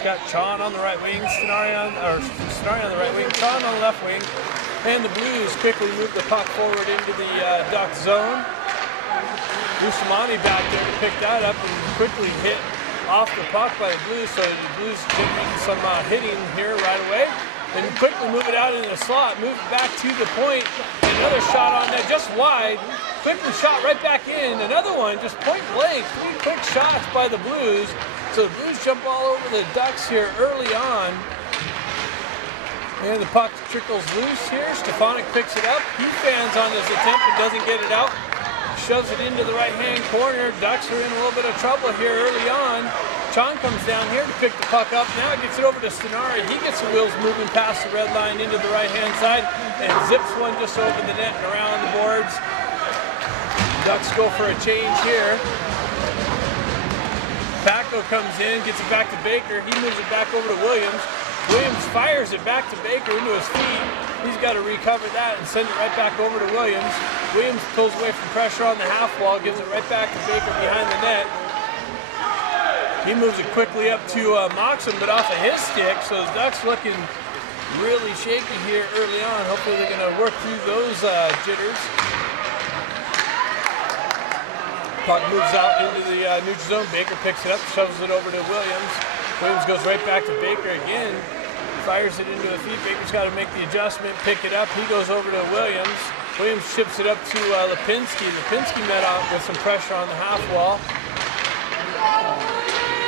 Ducks got Chon on the right wing, Stenari on the right wing, Chon on the left wing, and the Blues quickly move the puck forward into the Duck zone. Bustamante back there to pick that up and quickly hit off the puck by the Blues, so the Blues generating some hitting here right away. Then quickly move it out into the slot, move it back to the point. Another shot on there, just wide. Quickly shot right back in. Another one, just point blank. 3 quick shots by the Blues. So the Blues jump all over the Ducks here early on. And the puck trickles loose here. Stefanik picks it up. He fans on his attempt and doesn't get it out. Shoves it into the right-hand corner. Ducks are in a little bit of trouble here early on. Chon comes down here to pick the puck up. Now he gets it over to Stenari. He gets the wheels moving past the red line into the right-hand side and zips one just over the net and around the boards. Ducks go for a change here. Paco comes in, gets it back to Baker. He moves it back over to Williams. Williams fires it back to Baker into his feet. He's got to recover that and send it right back over to Williams. Williams pulls away from pressure on the half wall, gives it right back to Baker behind the net. He moves it quickly up to Moxon, but off of his stick, so the Ducks looking really shaky here early on. Hopefully they're going to work through those jitters. Puck moves out into the neutral zone. Baker picks it up, shoves it over to Williams. Williams goes right back to Baker again. Fires it into the feet. Baker's got to make the adjustment, pick it up. He goes over to Williams. Williams ships it up to Lipinski. Lipinski met out with some pressure on the half wall.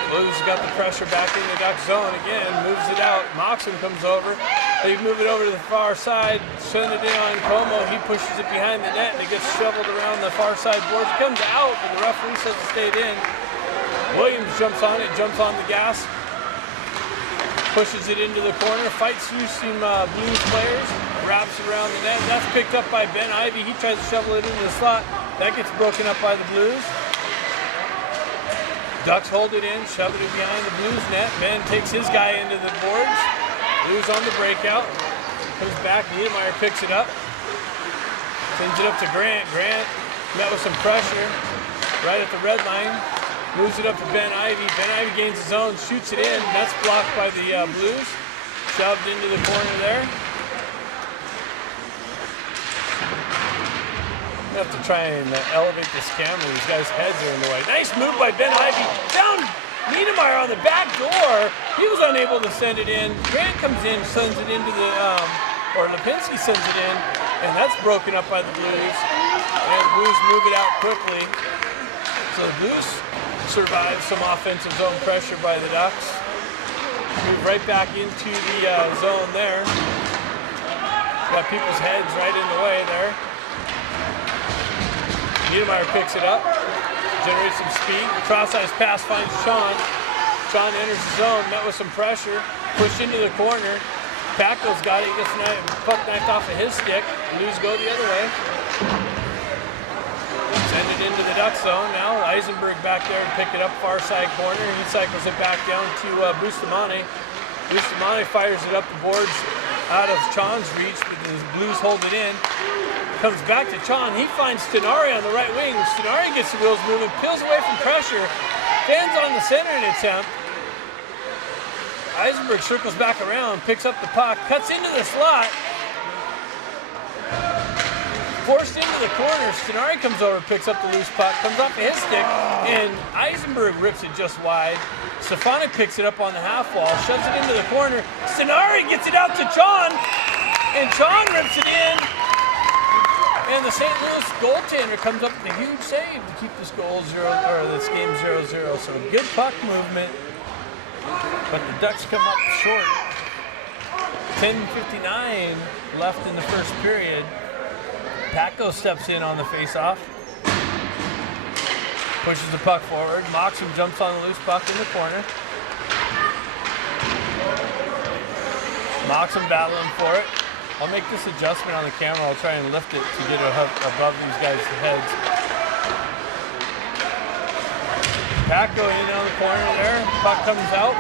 Blues got the pressure back in the Duck zone again. Moves it out. Moxon comes over. They move it over to the far side. Send it in on Como. He pushes it behind the net and it gets shoveled around the far side boards. It comes out, but the referee says it stayed in. Williams jumps on it, jumps on the gas. Pushes it into the corner, fights through some Blues players, wraps around the net. That's picked up by Ben Ivey. He tries to shovel it into the slot. That gets broken up by the Blues. Ducks hold it in, shove it behind the Blues net. Ben takes his guy into the boards. Blues on the breakout. Comes back, Niedermeyer picks it up. Sends it up to Grant. Grant met with some pressure right at the red line. Moves it up to Ben Ivey. Ben Ivey gains his own, shoots it in. That's blocked by the Blues. Shoved into the corner there. You have to try and elevate this camera. These guys' heads are in the way. Nice move by Ben Ivey. Down Niedermeyer on the back door. He was unable to send it in. Grant comes in, sends it into the, or Lipinski sends it in, and that's broken up by the Blues. And the Blues move it out quickly. So the Blues survive some offensive zone pressure by the Ducks. Move right back into the zone there. Got people's heads right in the way there. Niedermeyer picks it up, generates some speed. Cross-ice pass finds Chon. Chon enters the zone, met with some pressure, pushed into the corner. Paco's got it, he gets the puck knifed off of his stick. Blues go the other way. Send it into the Duck zone now. Eisenberg back there to pick it up, far side corner. He cycles it back down to Bustamante. Bustamante fires it up the boards out of Chon's reach, but the Blues hold it in. Comes back to Chon. He finds Stenari on the right wing. Stenari gets the wheels moving, peels away from pressure, fans on the centering attempt. Eisenberg circles back around, picks up the puck, cuts into the slot. Forced into the corner. Stenari comes over, picks up the loose puck, comes off of his stick, and Eisenberg rips it just wide. Stefanik picks it up on the half wall, shoves it into the corner. Stenari gets it out to Chon, and Chon rips it in. And the St. Louis goaltender comes up with a huge save to keep this game 0-0. So good puck movement, but the Ducks come up short. 10:59 left in the first period. Paco steps in on the face-off. Pushes the puck forward. Moxon jumps on the loose puck in the corner. Moxon battling for it. I'll make this adjustment on the camera. I'll try and lift it to get it above these guys' heads. Paco in on the corner there. Puck comes out.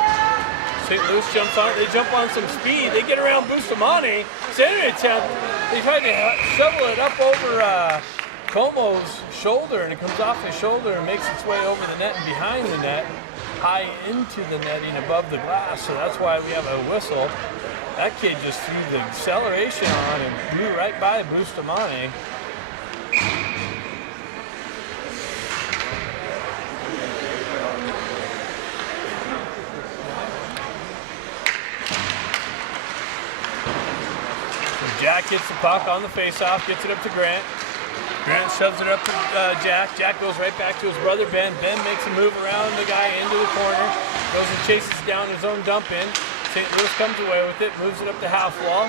St. Louis jumps on it. They jump on some speed. They get around Bustamante. Center attempt. They try to shovel it up over Como's shoulder, and it comes off his shoulder and makes its way over the net and behind the net. high into the netting above the glass, so that's why we have a whistle. That kid just threw the acceleration on and blew right by Bustamante. Jack gets the puck on the faceoff, gets it up to Grant. Grant shoves it up to Jack. Jack goes right back to his brother Ben. Ben makes a move around the guy into the corner. Goes and chases down his own dump in. St. Louis comes away with it, moves it up to half wall.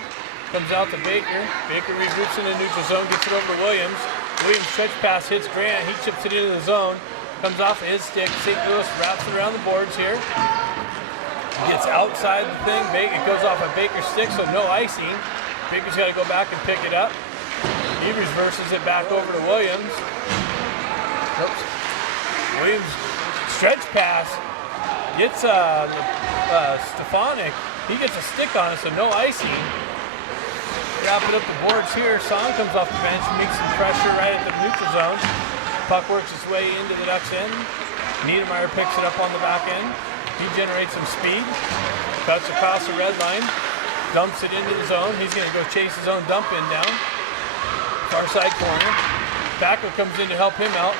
Comes out to Baker. Baker regroups in the neutral zone, gets it over to Williams. Williams stretch pass hits Grant. He chips it into the zone. Comes off of his stick. St. Louis wraps it around the boards here. Gets outside the thing. It goes off a Baker's stick, so no icing. Baker's got to go back and pick it up. He reverses it back over to Williams. Oops. Williams stretch pass. Gets Stefanik. He gets a stick on it, so no icing. Wrap it up the boards here. Song comes off the bench, makes some pressure right at the neutral zone. Puck works its way into the Ducks end. Niedermeyer picks it up on the back end. He generates some speed. Cuts across the red line. Dumps it into the zone. He's going to go chase his own dump in down. Far side corner. Backo comes in to help him out.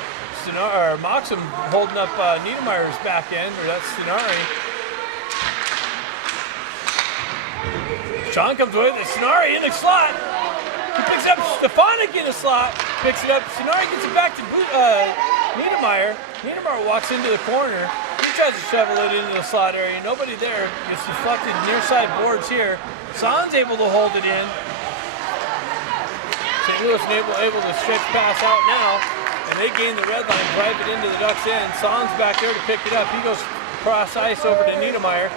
Moxham holding up Niedermeyer's back end, or that's Stenari. Sean comes away with Stenari in the slot. He picks up Stefanik in the slot. Picks it up. Stenari gets it back to Niedermeyer. Niedermeyer walks into the corner. He tries to shovel it into the slot area. Nobody there. Gets deflected near side boards here. Son's able to hold it in. St. Louis able to stretch pass out now. And they gain the red line, drive it into the Ducks end. Son's back there to pick it up. He goes cross ice over to Niedermeyer.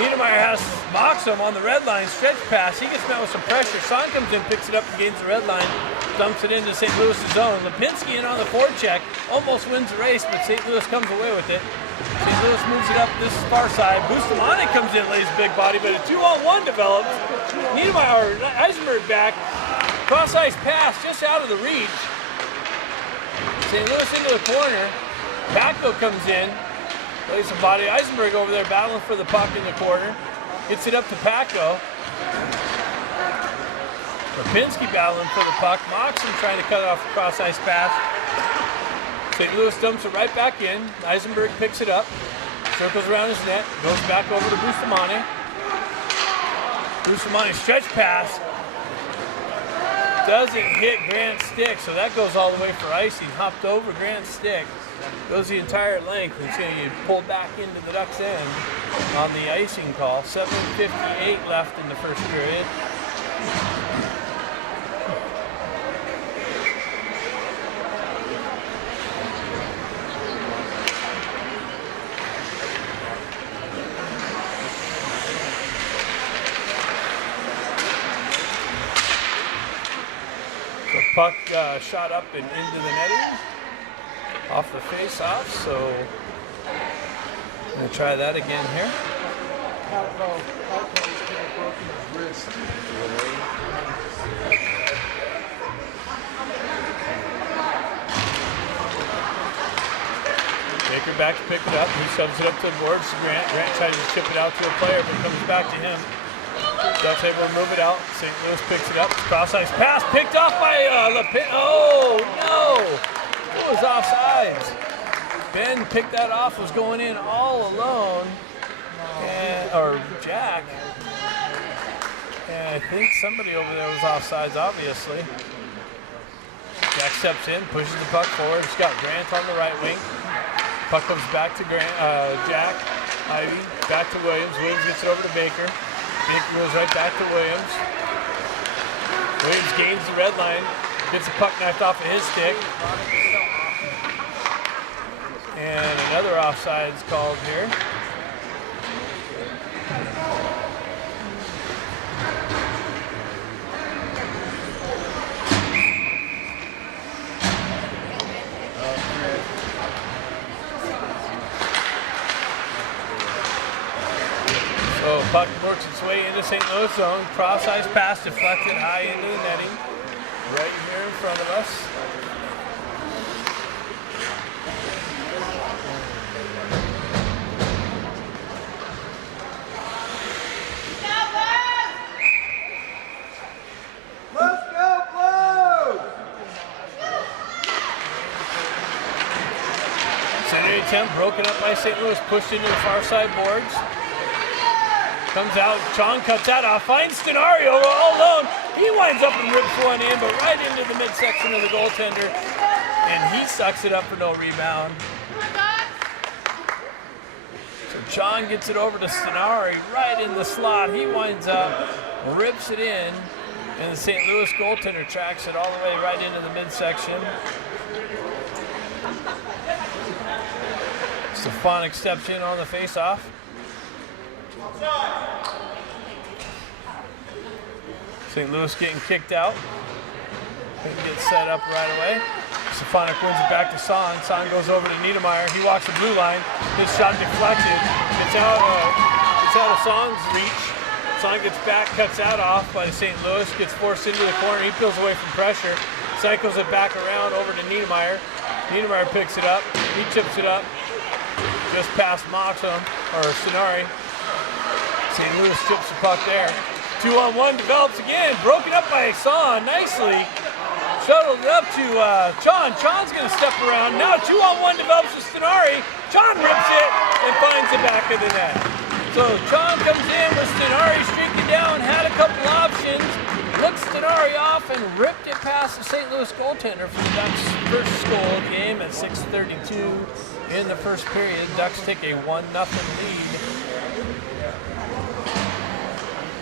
Niedermeyer has Moxham on the red line, stretch pass. He gets met with some pressure. Son comes in, picks it up and gains the red line. Dumps it into St. Louis' zone. Lipinski in on the forecheck. Almost wins the race, but St. Louis comes away with it. St. Louis moves it up this far side. Bustamante comes in, lays a big body, but a 2-on-1 develops. Niedermeyer, Eisenberg back. Cross ice pass just out of the reach. St. Louis into the corner. Backo comes in. Lays a body. Eisenberg over there battling for the puck in the corner. Gets it up to Packo. Lipinski battling for the puck. Moxon trying to cut it off the cross ice pass. St. Louis dumps it right back in. Eisenberg picks it up. Circles around his net. Goes back over to Bustamante. Bustamante stretch pass. Doesn't hit Grant's stick, so that goes all the way for icing. Hopped over Grant's stick. Goes the entire length and it's going to get pulled back into the Ducks end on the icing call. 7:58 left in the first period. The puck shot up and into the netting. Off the face-off, so I'm going to try that again here. Baker back to pick it up. He shoves it up to the boards to Grant. Grant tries to chip it out to a player, but it comes back to him. Ducks able to move it out. St. Louis picks it up. Cross-ice pass picked off by Lapin. Oh, no! It was offsides. Ben picked that off, was going in all alone, or Jack. And I think somebody over there was offsides, obviously. Jack steps in, pushes the puck forward. It's got Grant on the right wing. Puck comes back to Jack. Ivy, back to Williams. Williams gets it over to Baker. Baker goes right back to Williams. Williams gains the red line. Gets the puck knifed off of his stick. And another offside is called here. So puck works its way into St. Louis zone. Cross-ice pass deflected high into the netting. Right here in front of us. attempt, broken up by St. Louis, pushed into the far side boards. Comes out, Chong cuts out, finds Stenario all alone. He winds up and rips one in, but right into the midsection of the goaltender. And he sucks it up for no rebound. So Chong gets it over to Stenari right in the slot. He winds up, rips it in, and the St. Louis goaltender tracks it all the way right into the midsection. Stefanik steps in on the faceoff. St. Louis getting kicked out. He gets set up right away. Stefanik wins it back to Son. Son goes over to Niedermeyer. He walks the blue line. His shot deflected. It's out of Son's reach. Son gets back, cuts that off by St. Louis. Gets forced into the corner. He peels away from pressure. Cycles it back around over to Niedermeyer. Niedermeyer picks it up. He chips it up. Just past Moxham, or Stenari. St. Louis chips the puck there. 2-on-1 develops again. Broken up by Son nicely. Shuttled it up to Chon. Chon's going to step around. Now 2-on-1 develops with Stenari. Chon rips it and finds the back of the net. So Chon comes in with Stenari streaking down, had a couple options, looked Stenari off and ripped it past the St. Louis goaltender for the Ducks' first goal of the game at 6:32 in the first period. Ducks take a 1-0 lead.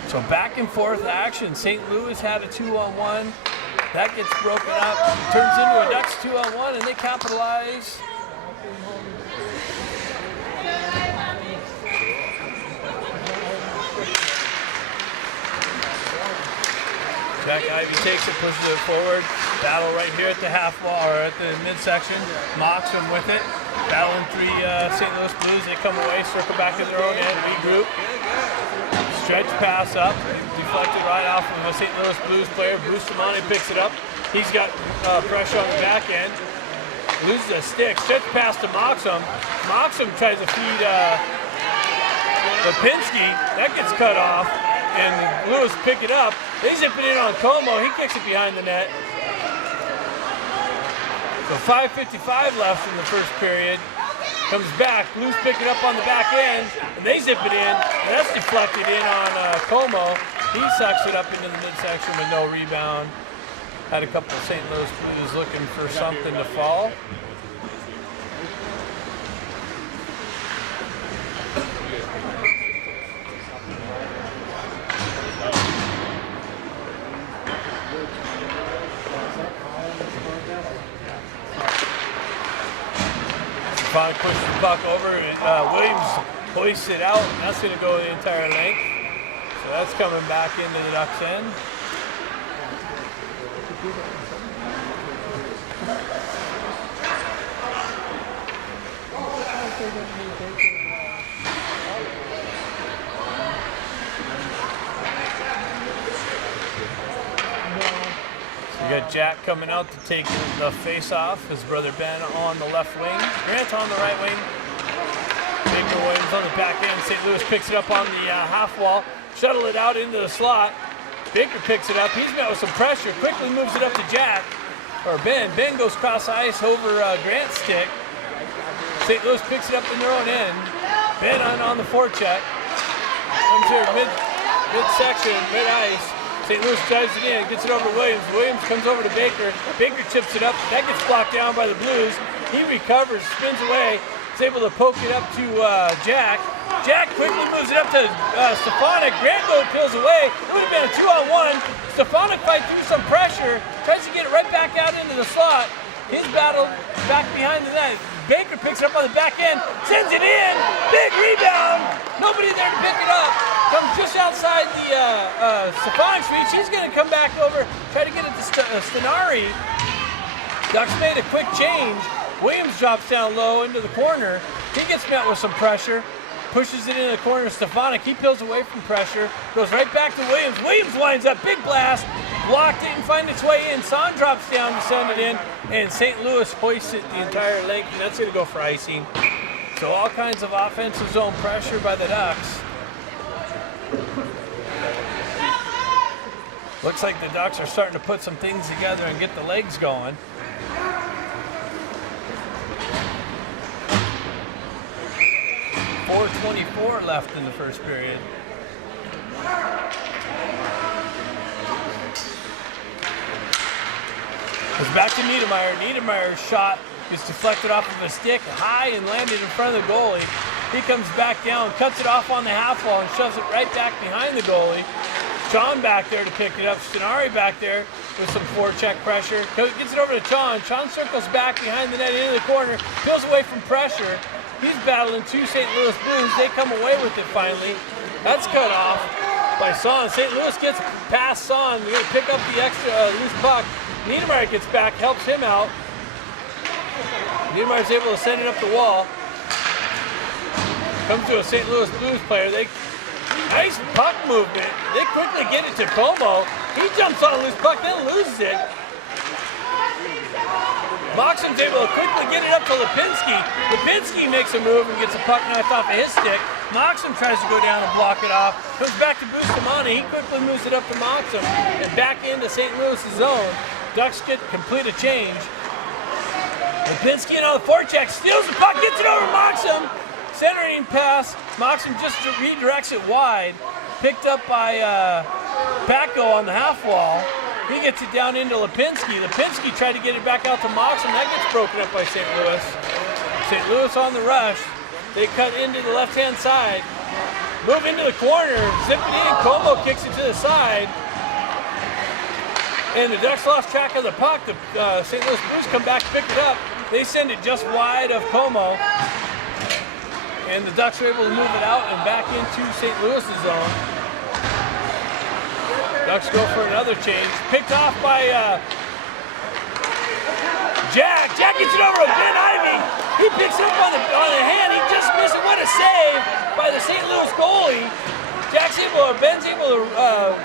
So back and forth action. St. Louis had a 2-on-1. That gets broken up, turns into a Ducks 2-on-1, and they capitalize. Jack Ivey takes it, pushes it forward. Battle right here at the half wall, or at the midsection. Moxham with it. Battling three St. Louis Blues. They come away, circle back in their own end, regroup. Stretch pass up, deflected right off of a St. Louis Blues player. Bustamante picks it up. He's got pressure on the back end. Loses a stick. Stretch pass to Moxham. Moxham tries to feed Lipinski. That gets cut off. And Lewis pick it up. They zip it in on Como. He kicks it behind the net. So 5:55 left in the first period. Comes back. Blues pick it up on the back end, and they zip it in. And that's deflected in on Como. He sucks it up into the midsection with no rebound. Had a couple of St. Louis Blues looking for something to fall. Stefanik pushes the puck over, and Williams hoists it out, and that's going to go the entire length. So that's coming back into the Ducks' end. We got Jack coming out to take the face-off. His brother Ben on the left wing. Grant on the right wing. Baker Williams on the back end. St. Louis picks it up on the half wall. Shuttle it out into the slot. Baker picks it up. He's met with some pressure. Quickly moves it up to Jack. Or Ben. Ben goes cross ice over Grant's stick. St. Louis picks it up in their own end. Ben on the forecheck. Comes here mid-section, mid-ice. St. Louis drives it in, gets it over to Williams. Williams comes over to Baker. Baker chips it up. That gets blocked down by the Blues. He recovers, spins away. Is able to poke it up to Jack. Jack quickly moves it up to Stefanik. Grango peels away. It would have been a 2-on-1. Stefanik fights through some pressure. Tries to get it right back out into the slot. His battle back behind the net. Baker picks it up on the back end. Sends it in. Big rebound. Nobody there to pick it up. Comes just outside the Stefanik's reach. He's going to come back over, try to get it to Stenari. Ducks made a quick change. Williams drops down low into the corner. He gets met with some pressure. Pushes it into the corner of Stefanik. He peels away from pressure. Goes right back to Williams. Williams winds up. Big blast. Blocked, didn't find its way in. Son drops down to send it in. And St. Louis hoists it the entire length. And that's going to go for icing. So all kinds of offensive zone pressure by the Ducks. Looks like the Ducks are starting to put some things together and get the legs going. 4:24 left in the first period. It's back to Niedermeyer. Niedermeyer's shot is deflected off of a stick high and landed in front of the goalie. He comes back down, cuts it off on the half wall, and shoves it right back behind the goalie. Chon back there to pick it up. Stenari back there with some forecheck pressure. Gets it over to Chon. Chon circles back behind the net into the corner, peels away from pressure. He's battling two St. Louis Blues. They come away with it finally. That's cut off by Son. St. Louis gets past Son. We're going to pick up the extra loose puck. Niedermeyer gets back, helps him out. Niedermeyer's able to send it up the wall. Comes to a St. Louis Blues player. Nice puck movement. They quickly get it to Como. He jumps on a loose puck, then loses it. Moxon's able to quickly get it up to Lipinski. Lipinski makes a move and gets a puck knocked off of his stick. Moxon tries to go down and block it off. Comes back to Bustamante. He quickly moves it up to Moxon and back into St. Louis' zone. Ducks get complete a change. Lipinski on the forecheck, steals the puck, gets it over Moxon. Centering pass, Moxon just redirects it wide. Picked up by Paco on the half wall. He gets it down into Lipinski. Lipinski tried to get it back out to Moxon. That gets broken up by St. Louis. St. Louis on the rush. They cut into the left-hand side. Move into the corner. Zip it in. Como kicks it to the side. And the Ducks lost track of the puck. The St. Louis Blues come back to pick it up. They send it just wide of Como. And the Ducks are able to move it out and back into St. Louis' zone. Ducks go for another change. Picked off by Jack. Jack gets it over to Ben Ivy. He picks it up on the hand. He just missed it. What a save by the St. Louis goalie. Ben's able to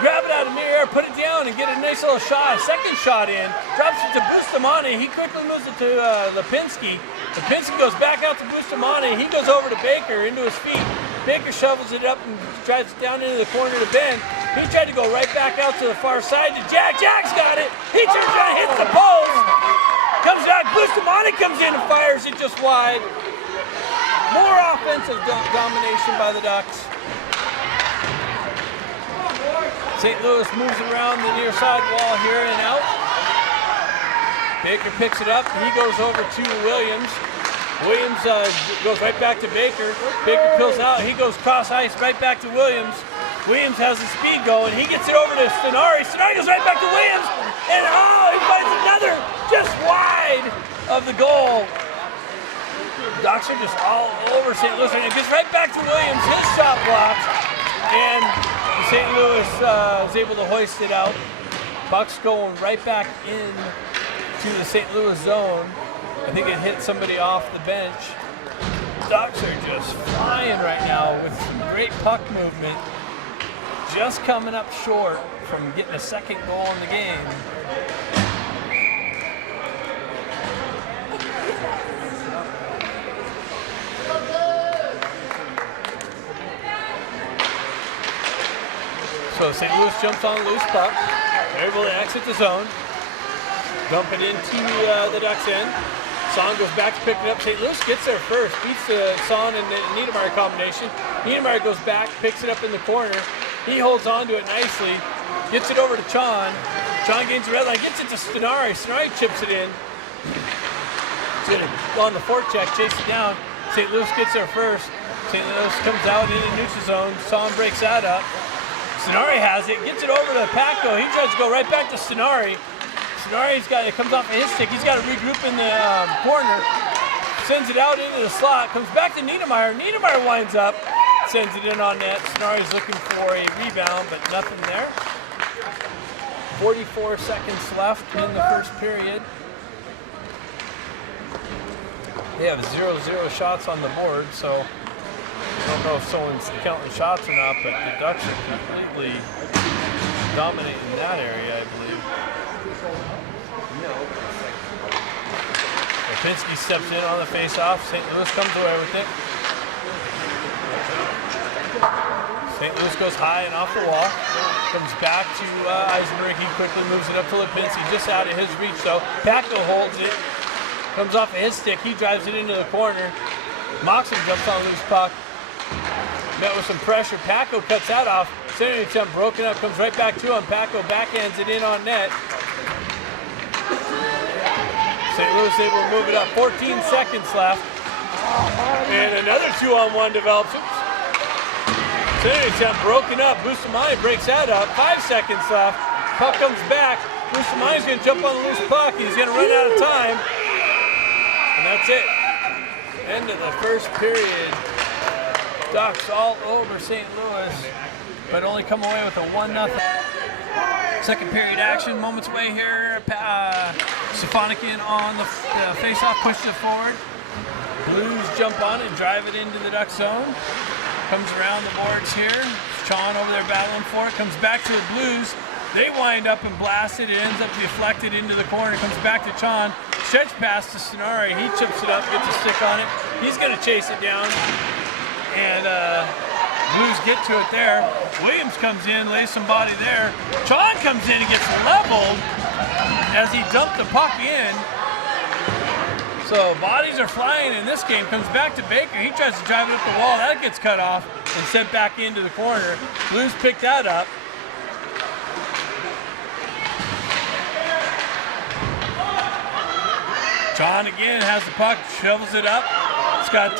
grab it out of mid-air, put it down, and get a nice little shot, a second shot in. Drops it to Bustamante. He quickly moves it to Lipinski. Lipinski goes back out to Bustamante. He goes over to Baker, into his feet. Baker shovels it up and drives it down into the corner to Ben. He tried to go right back out to the far side to Jack. Jack's got it. He turns around, hits the post. Comes back. Bustamante comes in and fires it just wide. More offensive domination by the Ducks. St. Louis moves around the near side wall here and out. Baker picks it up. He goes over to Williams. Williams goes right back to Baker. Baker peels out. He goes cross ice right back to Williams. Williams has the speed going. He gets it over to Stenari. Stenari goes right back to Williams. And he finds another just wide of the goal. Ducks are just all over St. Louis. And it gets right back to Williams. His shot blocked. And St. Louis is able to hoist it out. Puck's going right back in to the St. Louis zone. I think it hit somebody off the bench. Ducks are just flying right now with some great puck movement. Just coming up short from getting a second goal in the game. So St. Louis jumps on a loose puck. They're able to exit the zone. Dump it into the Ducks end. Son goes back to pick it up. St. Louis gets there first. Beats the Son and Niedermeyer combination. Niedermeyer goes back, picks it up in the corner. He holds on to it nicely. Gets it over to Chon. Chon gains the red line. Gets it to Stenari. Stenari chips it in. He's going to go on the forecheck, chase it down. St. Louis gets there first. St. Louis comes out into neutral zone. Son breaks that up. Stenari has it. Gets it over to Paco. He tries to go right back to Stenari. It comes off of his stick. He's got to regroup in the corner. Sends it out into the slot. Comes back to Niedermeyer. Niedermeyer winds up. Sends it in on net. Stenari's looking for a rebound, but nothing there. 44 seconds left in the first period. They have 0-0 shots on the board, so I don't know if someone's counting shots or not, but the Ducks are completely dominating that area, I believe. Lipinski steps in on the face-off. St. Louis comes away with it. St. Louis goes high and off the wall. Comes back to Eisenberg. He quickly moves it up to Lipinski, just out of his reach though. Paco holds it. Comes off of his stick. He drives it into the corner. Moxon jumps on a loose puck. Met with some pressure. Paco cuts that off. Centering attempt broken up. Comes right back to him. Paco backhands it in on net. St. Louis able to move it up. 14 seconds left. And another 2-on-1 develops. Centering attempt broken up. Bustamante breaks that up. 5 seconds left. Puck comes back. Bustamante's going to jump on the loose puck. He's going to run out of time. And that's it. End of the first period. Ducks all over St. Louis, but only come away with a 1-0. Second period action, moments away here. Stefanik in on the face-off, pushes it forward. Blues jump on it, drive it into the Duck zone. Comes around the boards here. Chon over there battling for it. Comes back to the Blues. They wind up and blast it. It ends up deflected into the corner. Comes back to Chon. Stretch pass to Sonari. He chips it up, gets a stick on it. He's going to chase it down. And Blues get to it there. Williams comes in, lays some body there. Chon comes in and gets leveled as he dumped the puck in. So bodies are flying in this game. Comes back to Baker. He tries to drive it up the wall. That gets cut off and sent back into the corner. Blues pick that up. Chon again has the puck, shovels it up. It's got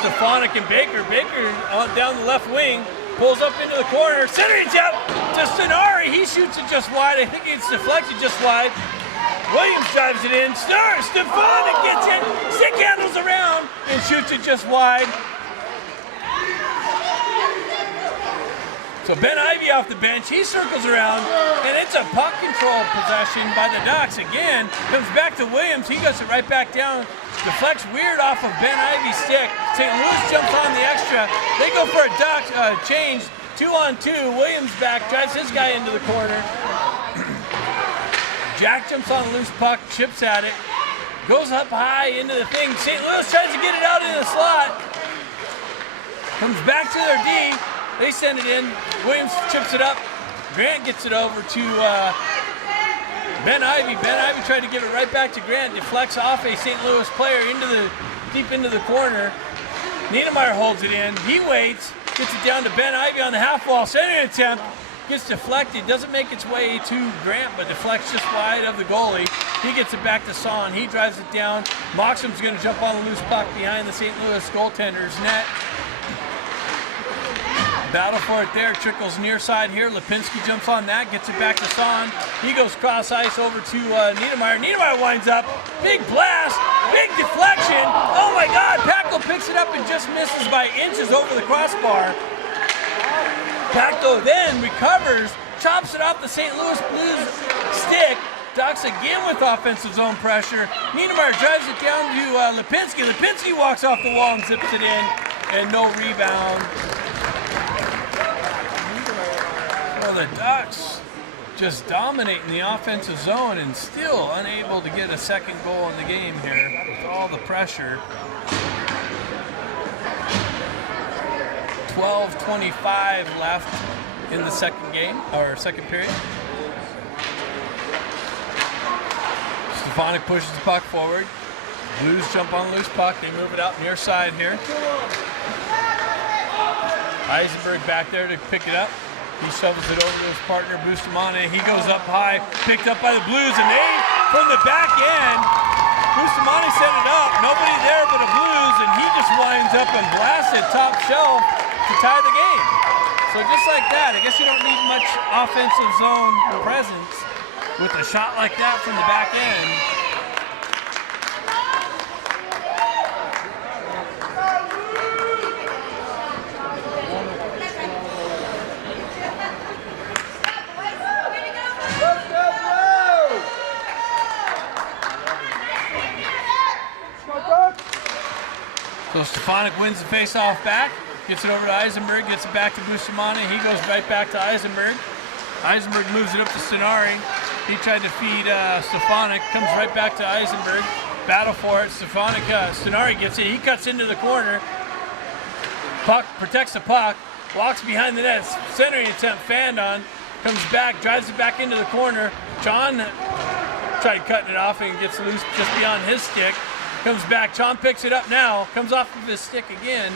Stefanik and Baker. Baker down the left wing, pulls up into the corner. Centering jump to Sonari. He shoots it just wide. I think it's deflected just wide. Williams drives it in. Stefanik gets it. Stick handles around and shoots it just wide. So Ben Ivey off the bench, he circles around, and it's a puck control possession by the Ducks. Again, comes back to Williams, he goes it right back down, deflects weird off of Ben Ivey's stick. St. Louis jumps on the extra. They go for a Duck change, 2-on-2. Williams back, drives his guy into the corner. Jack jumps on a loose puck, chips at it, goes up high into the thing. St. Louis tries to get it out in the slot. Comes back to their D. They send it in. Williams chips it up. Grant gets it over to Ben Ivey. Ben Ivey tried to give it right back to Grant. Deflects off a St. Louis player deep into the corner. Niedermeyer holds it in. He waits. Gets it down to Ben Ivey on the half wall. Centering attempt. Gets deflected. Doesn't make its way to Grant, but deflects just wide of the goalie. He gets it back to Son. He drives it down. Moxon's going to jump on the loose puck behind the St. Louis goaltender's net. Battle for it there, trickles near side here. Lipinski jumps on that, gets it back to Son. He goes cross ice over to Niedermeyer. Niedermeyer winds up, big blast, big deflection. Oh my God, Paco picks it up and just misses by inches over the crossbar. Paco then recovers, chops it off the St. Louis Blues stick. Ducks again with offensive zone pressure. Niedermeyer drives it down to Lipinski. Lipinski walks off the wall and zips it in, and no rebound. The Ducks just dominating the offensive zone and still unable to get a second goal in the game here with all the pressure. 12:25 left in the second game, or second period. Stefanik pushes the puck forward. Blues jump on the loose puck. They move it out near side here. Eisenberg back there to pick it up. He shovels it over to his partner, Bustamante. He goes up high, picked up by the Blues, and they, from the back end, Bustamante set it up. Nobody there but a Blues, and he just winds up and blasts it top shelf to tie the game. So just like that, I guess you don't need much offensive zone presence with a shot like that from the back end. So Stefanik wins the face-off back, gets it over to Eisenberg, gets it back to Bustamante. He goes right back to Eisenberg. Eisenberg moves it up to Sonari. He tried to feed Stefanik, comes right back to Eisenberg. Battle for it. Sonari gets it. He cuts into the corner. Puck protects the puck, walks behind the net. Centering attempt, Fandon comes back, drives it back into the corner. John tried cutting it off and gets loose just beyond his stick. Comes back. Chon picks it up now. Comes off of his stick again.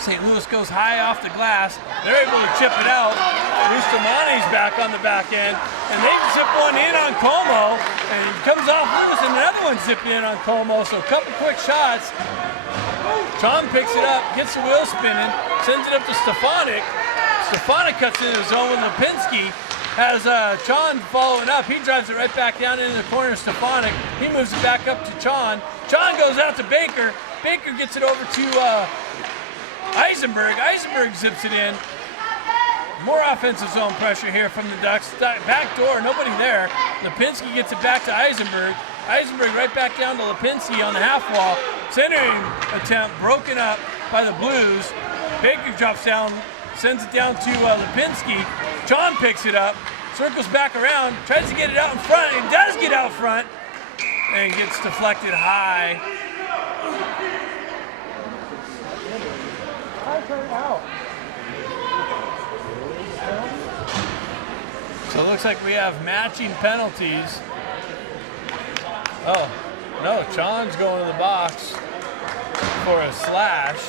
St. Louis goes high off the glass. They're able to chip it out. Bustamani's back on the back end. And they zip one in on Como. And he comes off loose, and another one zipped in on Como. So a couple quick shots. Chon picks it up, gets the wheel spinning, sends it up to Stefanik. Stefanik cuts into the zone with Lipinski. Has Chon following up. He drives it right back down into the corner of Stefanik. He moves it back up to Chon. Chon goes out to Baker. Baker gets it over to Eisenberg. Eisenberg zips it in. More offensive zone pressure here from the Ducks. Back door, nobody there. Lipinski gets it back to Eisenberg. Eisenberg right back down to Lipinski on the half wall. Centering attempt broken up by the Blues. Baker drops down, sends it down to Lipinski. Chon picks it up, circles back around, tries to get it out in front. It does get out front and gets deflected high. So it looks like we have matching penalties. Oh, no, Chon's going to the box for a slash.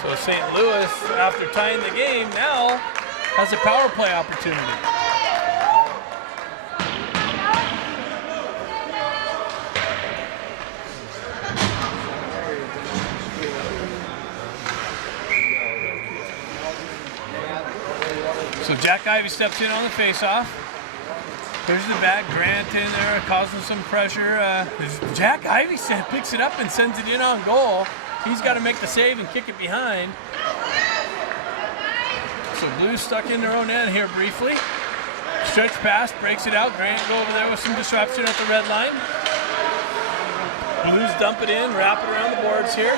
So St. Louis, after tying the game, now has a power play opportunity. So Jack Ivey steps in on the faceoff. Here's the back. Grant in there causing some pressure. Jack Ivey picks it up and sends it in on goal. He's got to make the save and kick it behind. So Blues stuck in their own end here briefly. Stretch pass, breaks it out. Grant go over there with some disruption at the red line. Blues dump it in, wrap it around the boards here.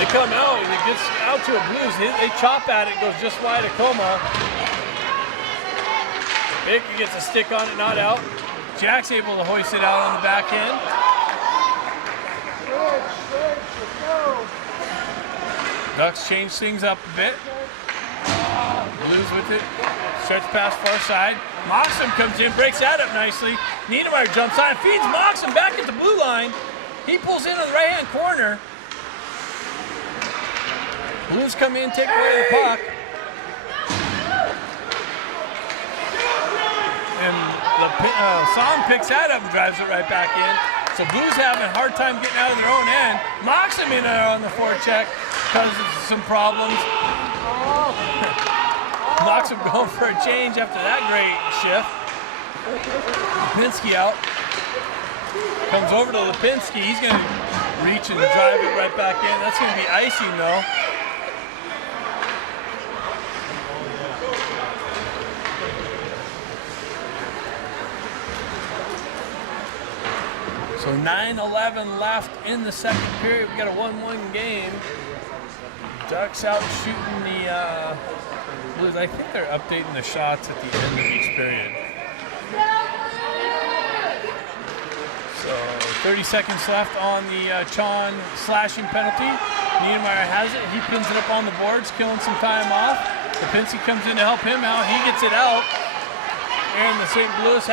They come out, and it gets out to a Blues. They chop at it, goes just wide of Como. Baker gets a stick on it, not out. Jack's able to hoist it out on the back end. Ducks change things up a bit. Blues with it. Stretch pass far side. Moxham comes in, breaks that up nicely. Niedermeyer jumps on, feeds Moxham back at the blue line. He pulls in on the right-hand corner. Blues come in, take away the puck. And Song picks that up and drives it right back in. So Blues having a hard time getting out of their own end. Moxham in there on the forecheck because of some problems. Moxham going for a change after that great shift. Lipinski out. Comes over to Lipinski. He's going to reach and drive it right back in. That's going to be icing though. So 9:11 left in the second period. We got a 1-1 game. Ducks out shooting the Blues. I think they're updating the shots at the end of each period. So 30 seconds left on the Chon slashing penalty. Niedermeyer has it. He pins it up on the boards, killing some time off. Lipinski comes in to help him out. He gets it out. And the St. Louis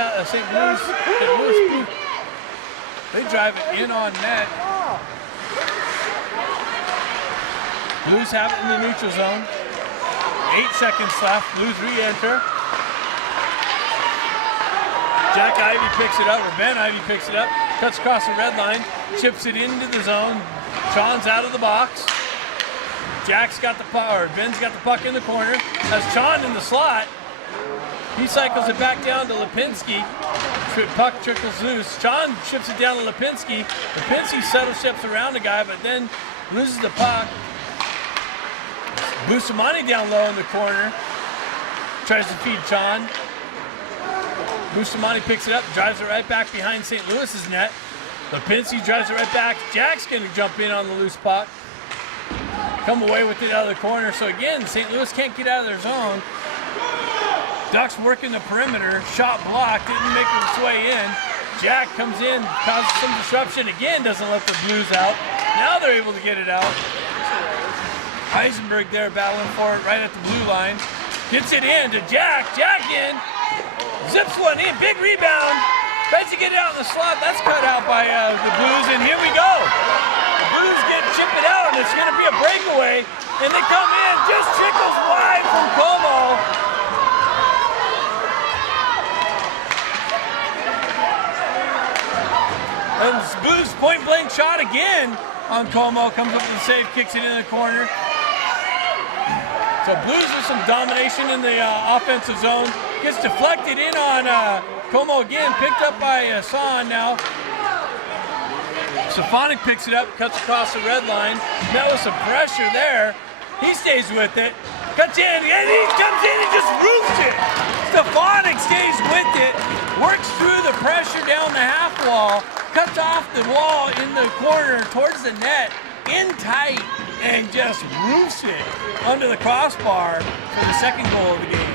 they drive it in on net. Blues have it in the neutral zone. 8 seconds left. Blues re-enter. Jack Ivey picks it up, or Ben Ivey picks it up, cuts across the red line, chips it into the zone. Chon's out of the box. Jack's got the puck, or Ben's got the puck in the corner. Has Chon in the slot. He cycles it back down to Lipinski. Puck trickles loose. Chon chips it down to Lipinski. Lipinski subtle steps around the guy, but then loses the puck. Bustamante down low in the corner. Tries to feed Chon. Bustamante picks it up, drives it right back behind St. Louis's net. Lipinski drives it right back. Jack's going to jump in on the loose puck. Come away with it out of the corner. So again, St. Louis can't get out of their zone. Ducks working the perimeter, shot blocked, didn't make its way in. Jack comes in, causes some disruption again, doesn't let the Blues out. Now they're able to get it out. Eisenberg there battling for it right at the blue line. Gets it in to Jack, Jack in. Zips one in, big rebound. Tries to get it out in the slot. That's cut out by the Blues, and here we go. The Blues chip it out, and it's going to be a breakaway. And they come in, just trickles wide from Como. And Blues point-blank shot again on Como. Comes up with the save, kicks it in the corner. So Blues with some domination in the offensive zone. Gets deflected in on Como again, picked up by Son now. Stefanik picks it up, cuts across the red line. Met with some pressure there. He stays with it. Cuts in, and he comes in and just roofs it. Stefanik stays with it, works through the pressure down the half wall, cuts off the wall in the corner towards the net, in tight, and just roofs it under the crossbar for the second goal of the game.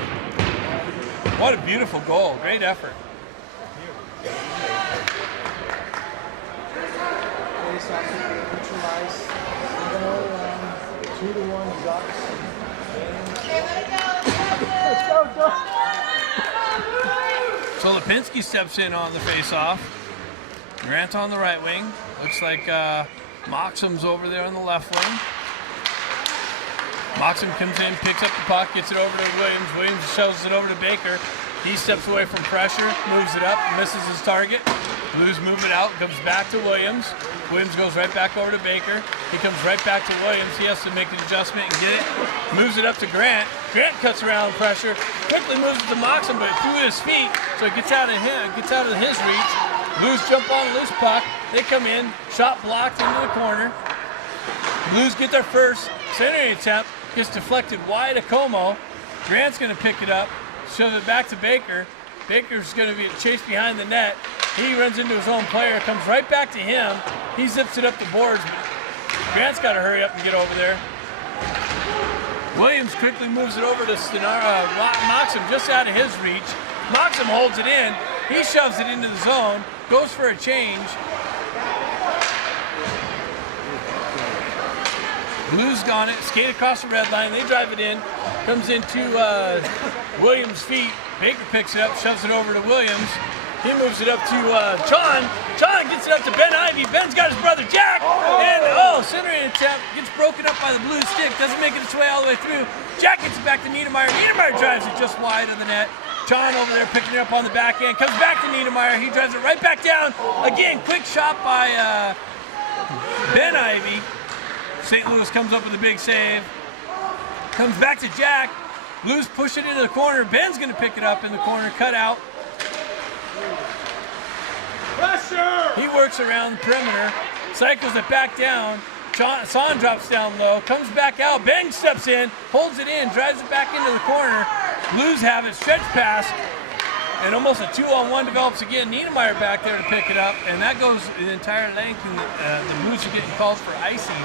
What a beautiful goal. Great effort. Neutralize. 2-1 Ducks. Let's go. So Lipinski steps in on the face-off. Grant on the right wing. Looks like Moxham's over there on the left wing. Moxham comes in, picks up the puck, gets it over to Williams. Williams shoves it over to Baker. He steps away from pressure, moves it up, misses his target. Blues move it out, comes back to Williams. Williams goes right back over to Baker. He comes right back to Williams. He has to make an adjustment and get it. Moves it up to Grant. Grant cuts around pressure, quickly moves it to Moxham, but through his feet, so it gets out of his reach. Blues jump on a loose puck. They come in, shot blocked into the corner. Blues get their first centering attempt. Gets deflected wide of Como. Grant's going to pick it up, shove it back to Baker. Baker's going to be chased behind the net. He runs into his own player, comes right back to him. He zips it up the boards, but Grant's got to hurry up and get over there. Williams quickly moves it over to Moxham, just out of his reach. Moxham holds it in. He shoves it into the zone, goes for a change. Blues got it, skate across the red line, they drive it in, comes into Williams' feet. Baker picks it up, shoves it over to Williams. He moves it up to Chon. Chon gets it up to Ben Ivy. Ben's got his brother Jack. And centering attempt gets broken up by the Blues stick, doesn't make it its way all the way through. Jack gets it back to Niedermeyer. Niedermeyer drives it just wide of the net. Chon over there picking it up on the back end, comes back to Niedermeyer. He drives it right back down. Again, quick shot by Ben Ivy. St. Louis comes up with a big save. Comes back to Jack. Blues push it into the corner. Ben's going to pick it up in the corner, cut out. Pressure! He works around the perimeter, cycles it back down. Son drops down low, comes back out. Ben steps in, holds it in, drives it back into the corner. Blues have it, stretch pass, and almost a 2-on-1 develops again. Niedermeyer back there to pick it up, and that goes the entire length, and the Blues are getting called for icing.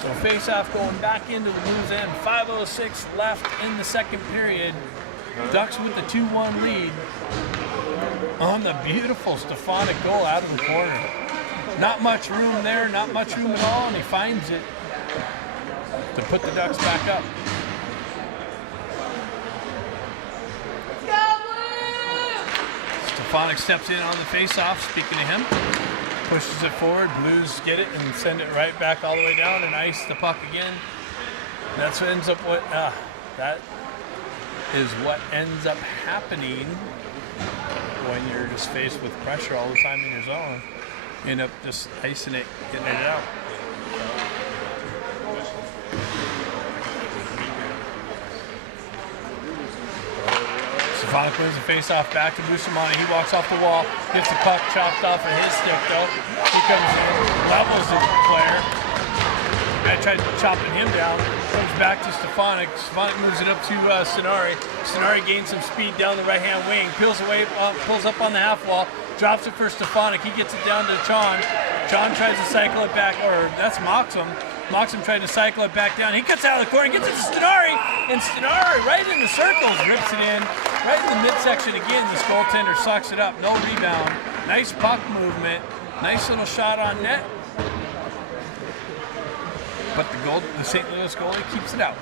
So face-off going back into the Blues end. 5:06 left in the second period. Ducks with the 2-1 lead on the beautiful Stefanik goal out of the corner. Not much room there, not much room at all, and he finds it to put the Ducks back up. Stefanik steps in on the face-off, speaking to him. Pushes it forward, Blues get it and send it right back all the way down and ice the puck again. That's what ends up that is what ends up happening when you're just faced with pressure all the time in your zone. You end up just icing it, getting it out. Stefanik wins the face-off back to Bustamante. He walks off the wall, gets the puck chopped off of his stick though. He comes in, levels the player. I tried chopping him down. Comes back to Stefanik. Stefanik moves it up to Stenari. Stenari gains some speed down the right-hand wing. Peels away, pulls up on the half wall. Drops it for Stefanik. He gets it down to Chon. Chon tries to cycle it back, or that's Moxham. Moxham tried to cycle it back down. He cuts out of the corner, gets it to Stenari, and Stenari right in the circles rips it in. Right in the midsection again, this goaltender sucks it up. No rebound. Nice puck movement. Nice little shot on net. But the St. Louis goalie keeps it out.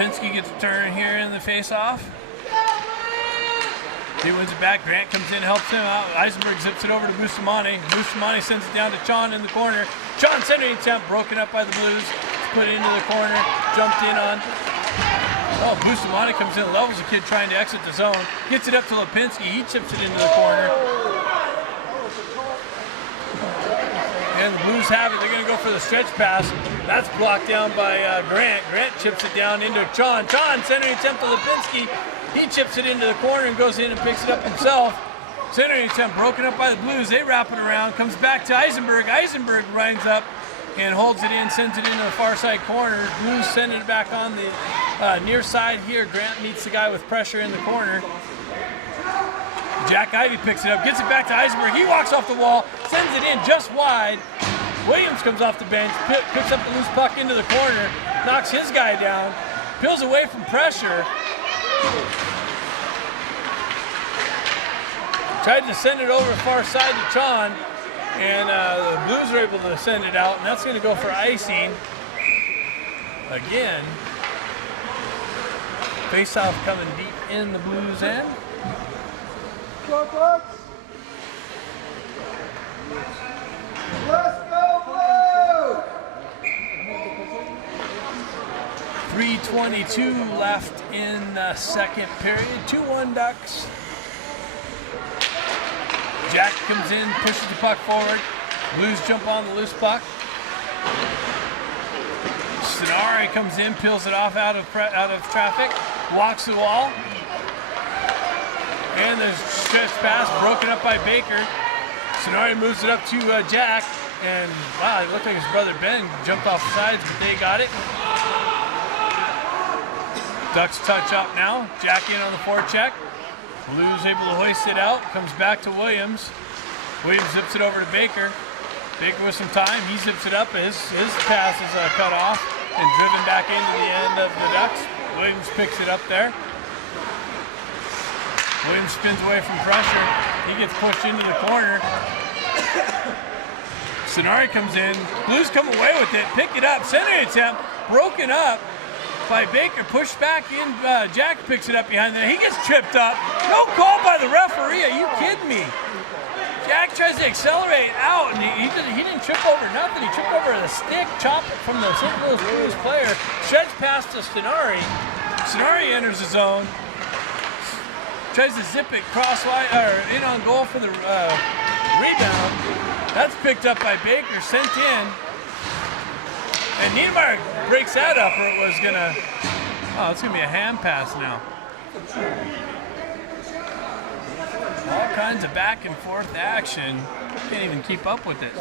Lipinski gets a turn here in the face-off. He wins it back. Grant comes in, helps him out. Eisenberg zips it over to Bustamante. Bustamante sends it down to Chon in the corner. Chon centering attempt, broken up by the Blues. Put it into the corner, jumped in on. Oh, Bustamante comes in, levels the kid trying to exit the zone. Gets it up to Lipinski. He chips it into the corner. And the Blues have it. They're going to go for the stretch pass. That's blocked down by Grant. Grant chips it down into Chon. Chon centering attempt to Lipinski. He chips it into the corner and goes in and picks it up himself. Centering attempt broken up by the Blues. They wrap it around. Comes back to Eisenberg. Eisenberg winds up and holds it in, sends it into the far side corner. Blues send it back on the near side here. Grant meets the guy with pressure in the corner. Jack Ivey picks it up, gets it back to Eisenberg. He walks off the wall, sends it in just wide. Williams comes off the bench, picks up the loose puck into the corner, knocks his guy down, peels away from pressure. Tried to send it over far side to Chon, and the Blues are able to send it out, and that's going to go for icing again. Face-off coming deep in the Blues end. Go, Bucks! Let's go, Blue! 3:22 left in the second period. 2-1 Ducks. Jack comes in, pushes the puck forward. Blues jump on the loose puck. Sonari comes in, peels it off out of traffic, walks the wall. And there's a stretch pass broken up by Baker. Sonari moves it up to Jack. And wow, it looked like his brother Ben jumped off the sides, but they got it. Ducks touch up now. Jack in on the forecheck. Blues able to hoist it out. Comes back to Williams. Williams zips it over to Baker. Baker with some time. He zips it up. His pass is cut off and driven back into the end of the Ducks. Williams picks it up there. Williams spins away from pressure. He gets pushed into the corner. Sonari comes in. Blues come away with it. Pick it up. Center attempt. Broken up by Baker. Pushed back in. Jack picks it up behind there. He gets tripped up. No call by the referee. Are you kidding me? Jack tries to accelerate out, and he didn't trip over nothing. He tripped over the stick, chopped it from the St. Louis Blues player. Stretch pass to Sonari. Sonari enters the zone. Tries to zip it crosswise or in on goal for the rebound. That's picked up by Baker, sent in. And Niedermeyer breaks that up, or it was gonna. Oh, it's gonna be a hand pass now. All kinds of back and forth action. Can't even keep up with it.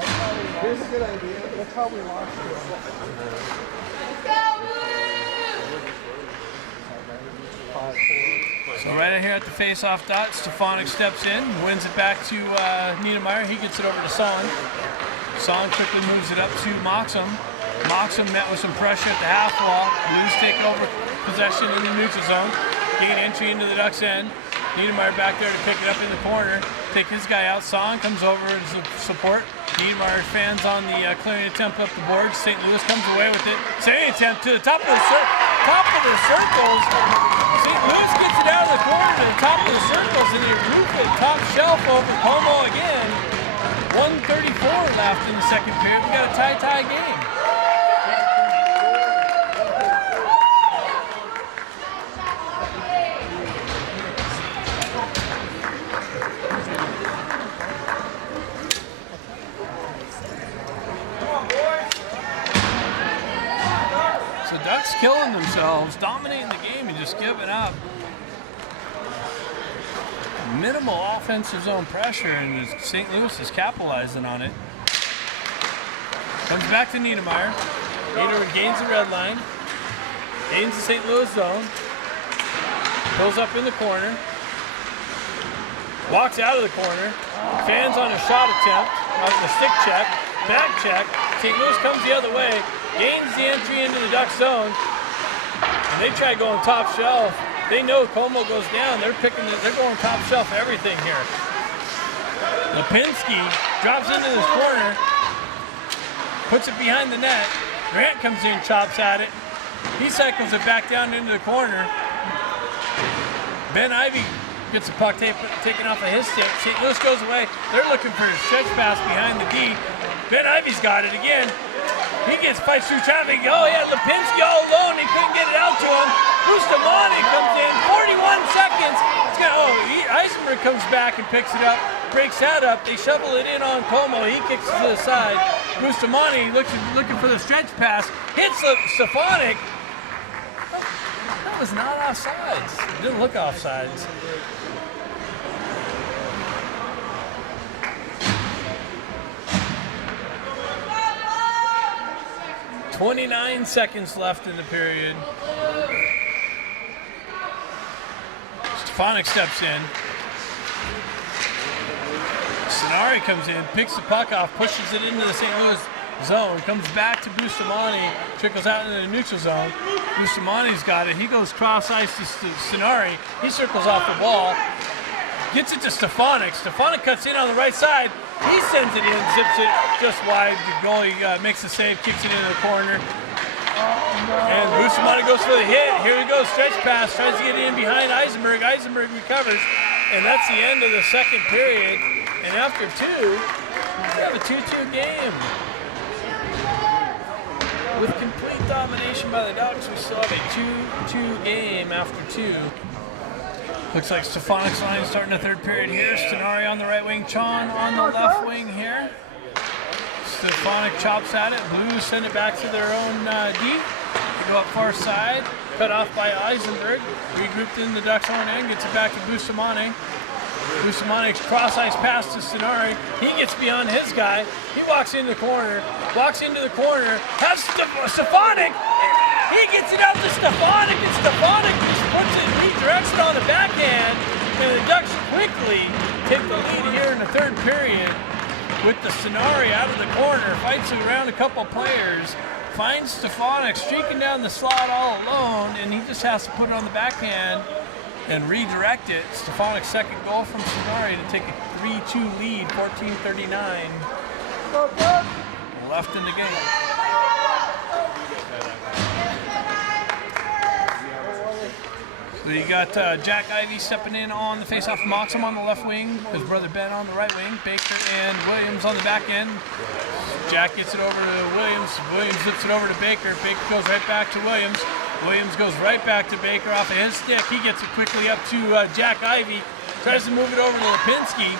Here's a good idea. That's how we lost So right here at the face-off dot, Stefanik steps in, wins it back to Niedermeyer. He gets it over to Son. Son quickly moves it up to Moxham. Moxham met with some pressure at the half wall. Blues take over possession in the neutral zone. Gain entry into the Ducks end. Niedermeyer back there to pick it up in the corner. Take his guy out. Son comes over as support. Niedermeyer fans on the clearing attempt up the board. St. Louis comes away with it. Sending attempt to the top of the circles. St. Louis gets it out of the corner to the top of the circles, and they roof it top shelf over Como again. 1:34 left in the second period. We got a tie game. So Ducks killing themselves, dominating the game and just giving up. Minimal offensive zone pressure, and St. Louis is capitalizing on it. Comes back to Niedermeyer. Niedermeyer gains the red line. Gains the St. Louis zone. Pulls up in the corner. Walks out of the corner. Fans on a shot attempt. On the stick check. Back check. St. Louis comes the other way. Gains the entry into the Duck zone. And they try going top shelf. They know Como goes down. They're going top shelf everything here. Lipinski drops into this corner. Puts it behind the net. Grant comes in, chops at it. He cycles it back down into the corner. Ben Ivy gets the puck taken off of his stick. St. Louis goes away. They're looking for a stretch pass behind the D. Ben Ivy's got it again. He fights through traffic. Oh, yeah, Lipinski all alone. He couldn't get it out to him. Bustamante comes in. 41 seconds. Eisenberg comes back and picks it up, breaks that up. They shovel it in on Como. He kicks it to the side. Bustamante looking for the stretch pass. Hits Stefanik. That was not offsides. It didn't look offsides. .29 seconds left in the period. Stefanik steps in. Sonari comes in, picks the puck off, pushes it into the St. Louis zone, comes back to Bustamante, trickles out into the neutral zone. Bustamante's got it. He goes cross-ice to Sonari. He circles off the wall, gets it to Stefanik. Stefanik cuts in on the right side. He sends it in, zips it just wide. The goalie makes the save, kicks it into the corner. And Bustamante goes for the hit. Here he goes, stretch pass, tries to get in behind Eisenberg. Eisenberg recovers, and that's the end of the second period. And after two, we have a 2-2 game. With complete domination by the Ducks, we still have a 2-2 game after two. Looks like Stefanik's line starting the third period here. Stenari on the right wing, Chon on the left wing here. Stefanik chops at it. Blues send it back to their own D. They go up far side. Cut off by Eisenberg. Regrouped in the Ducks own end. Gets it back to Bustamante. Bustamante's cross-ice pass to Stenari. He gets beyond his guy. He walks into the corner. Has Stefanik. He gets it out to Stefanik, and Stefanik just puts it, redirects it on the backhand, and the Ducks quickly take the lead here in the third period with the Stenari out of the corner, fights around a couple players, finds Stefanik streaking down the slot all alone, and he just has to put it on the backhand and redirect it. Stefanik's second goal from Stenari to take a 3-2 lead, 14:39 left in the game. So you got Jack Ivy stepping in on the faceoff. Moxham on the left wing. His brother Ben on the right wing. Baker and Williams on the back end. Jack gets it over to Williams. Williams flips it over to Baker. Baker goes right back to Williams. Williams goes right back to Baker off of his stick. He gets it quickly up to Jack Ivy. Tries to move it over to Lipinski.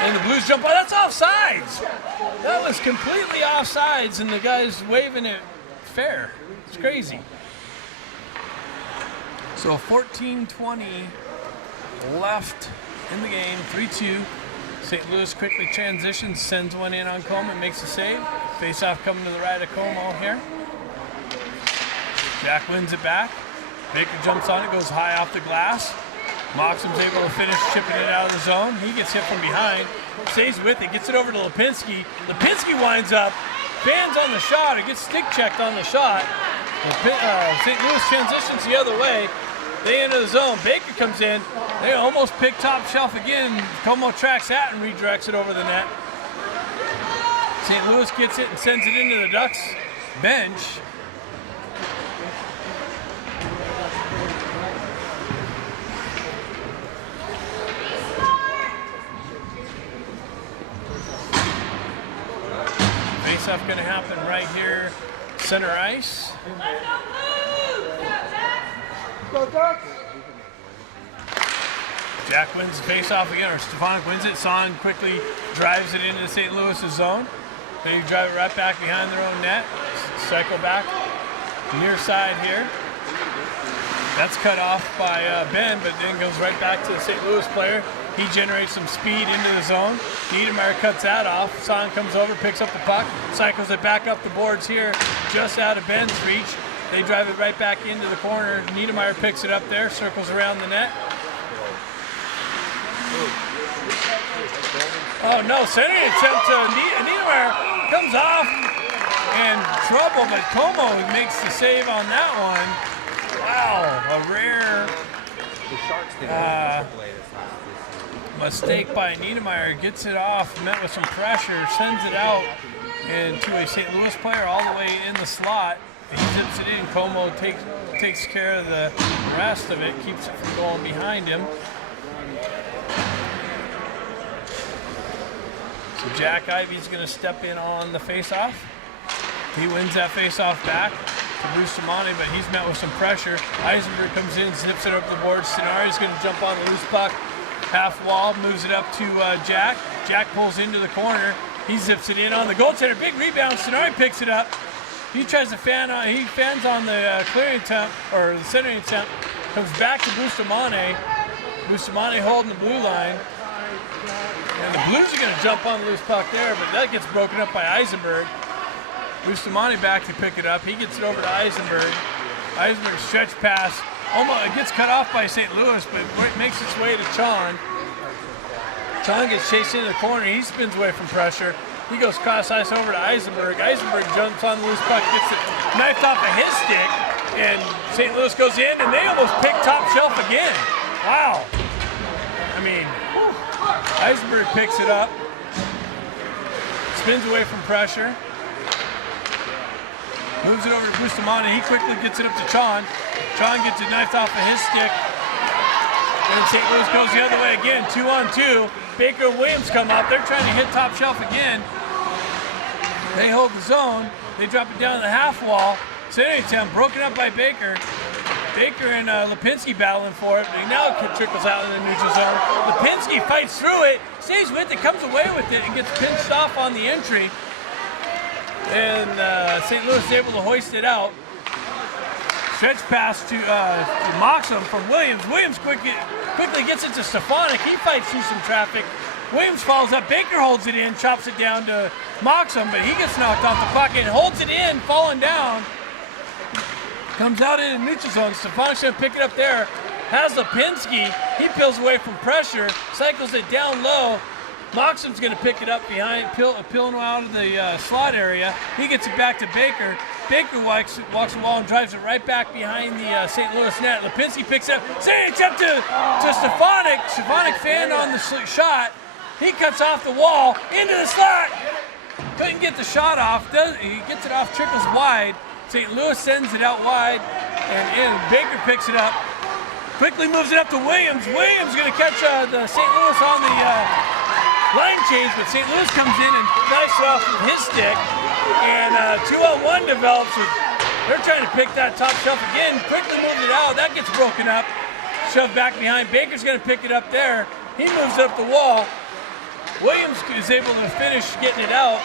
And the Blues jump. Oh, that's offsides. That was completely offsides, and the guy's waving it fair. It's crazy. So 14:20 left in the game, 3-2. St. Louis quickly transitions, sends one in on Coleman, makes a save. Face-off coming to the right of Como here. Jack wins it back. Baker jumps on it, goes high off the glass. Moxham's able to finish chipping it out of the zone. He gets hit from behind, stays with it, gets it over to Lipinski. Lipinski winds up, fans on the shot, or gets stick checked on the shot. St. Louis transitions the other way. They enter the zone. Baker comes in. They almost pick top shelf again. Como tracks that and redirects it over the net. St. Louis gets it and sends it into the Ducks bench. Face-off going to happen right here, center ice. Go Ducks! Jack wins the face-off again, or Stefanik wins it. Son quickly drives it into St. Louis' zone. They drive it right back behind their own net. Cycle back near side here. That's cut off by Ben, but then goes right back to the St. Louis player. He generates some speed into the zone. Niedermeyer cuts that off. Son comes over, picks up the puck, cycles it back up the boards here, just out of Ben's reach. They drive it right back into the corner. Niedermeyer picks it up there, circles around the net. Oh no, centering attempt to Niedermeyer comes off and trouble, but Como makes the save on that one. Wow, a rare mistake by Niedermeyer. Gets it off, met with some pressure, sends it out and to a St. Louis player all the way in the slot. He zips it in. Como takes care of the rest of it, keeps it from going behind him. So Jack Ivey's going to step in on the face-off. He wins that face-off back to Bustamante, but he's met with some pressure. Eisenberg comes in, zips it up the board. Stenari's going to jump on the loose puck. Half wall, moves it up to Jack. Jack pulls into the corner. He zips it in on the goaltender. Big rebound. Stenari picks it up. He tries to he fans on the clearing attempt, or the centering attempt. Comes back to Bustamante. Bustamante holding the blue line. And the Blues are going to jump on the loose puck there, but that gets broken up by Eisenberg. Bustamante back to pick it up. He gets it over to Eisenberg. Eisenberg stretch pass. Almost, it gets cut off by St. Louis, but it makes its way to Chon. Chon gets chased into the corner. He spins away from pressure. He goes cross ice over to Eisenberg. Eisenberg jumps on the loose puck, gets it knifed off of his stick, and St. Louis goes in, and they almost pick top shelf again. Wow. I mean, Eisenberg picks it up, spins away from pressure, moves it over to Bustamante. He quickly gets it up to Chon. Chon gets it knifed off of his stick. And St. Louis goes the other way again, 2-on-2. Baker and Williams come up. They're trying to hit top shelf again. They hold the zone. They drop it down the half wall. Centering attempt broken up by Baker. Baker and Lipinski battling for it. But now it trickles out in the neutral zone. Lipinski fights through it, stays with it, comes away with it, and gets pinched off on the entry. And St. Louis is able to hoist it out. Stretch pass to Moxham from Williams. Williams quickly gets it to Stefanik. He fights through some traffic. Williams follows up. Baker holds it in, chops it down to Moxham, but he gets knocked off the puck and holds it in, falling down. Comes out in the neutral zone. Stefanik's going to pick it up there. Has Lipinski. He peels away from pressure, cycles it down low. Moxham's going to pick it up behind, peeling out of the slot area. He gets it back to Baker. Baker walks the wall and drives it right back behind the St. Louis net. Lipinski picks it up. It's up to Stefanik. Stefanik fanned on the shot. He cuts off the wall into the slot. Couldn't get the shot off. He gets it off, trickles wide. St. Louis sends it out wide, and Baker picks it up. Quickly moves it up to Williams. Williams going to catch the St. Louis on the line change, but St. Louis comes in and knifes it off with his stick, and 2-on-1 develops. They're trying to pick that top shelf again. Quickly moves it out. That gets broken up. Shoved back behind. Baker's going to pick it up there. He moves it up the wall. Williams is able to finish getting it out.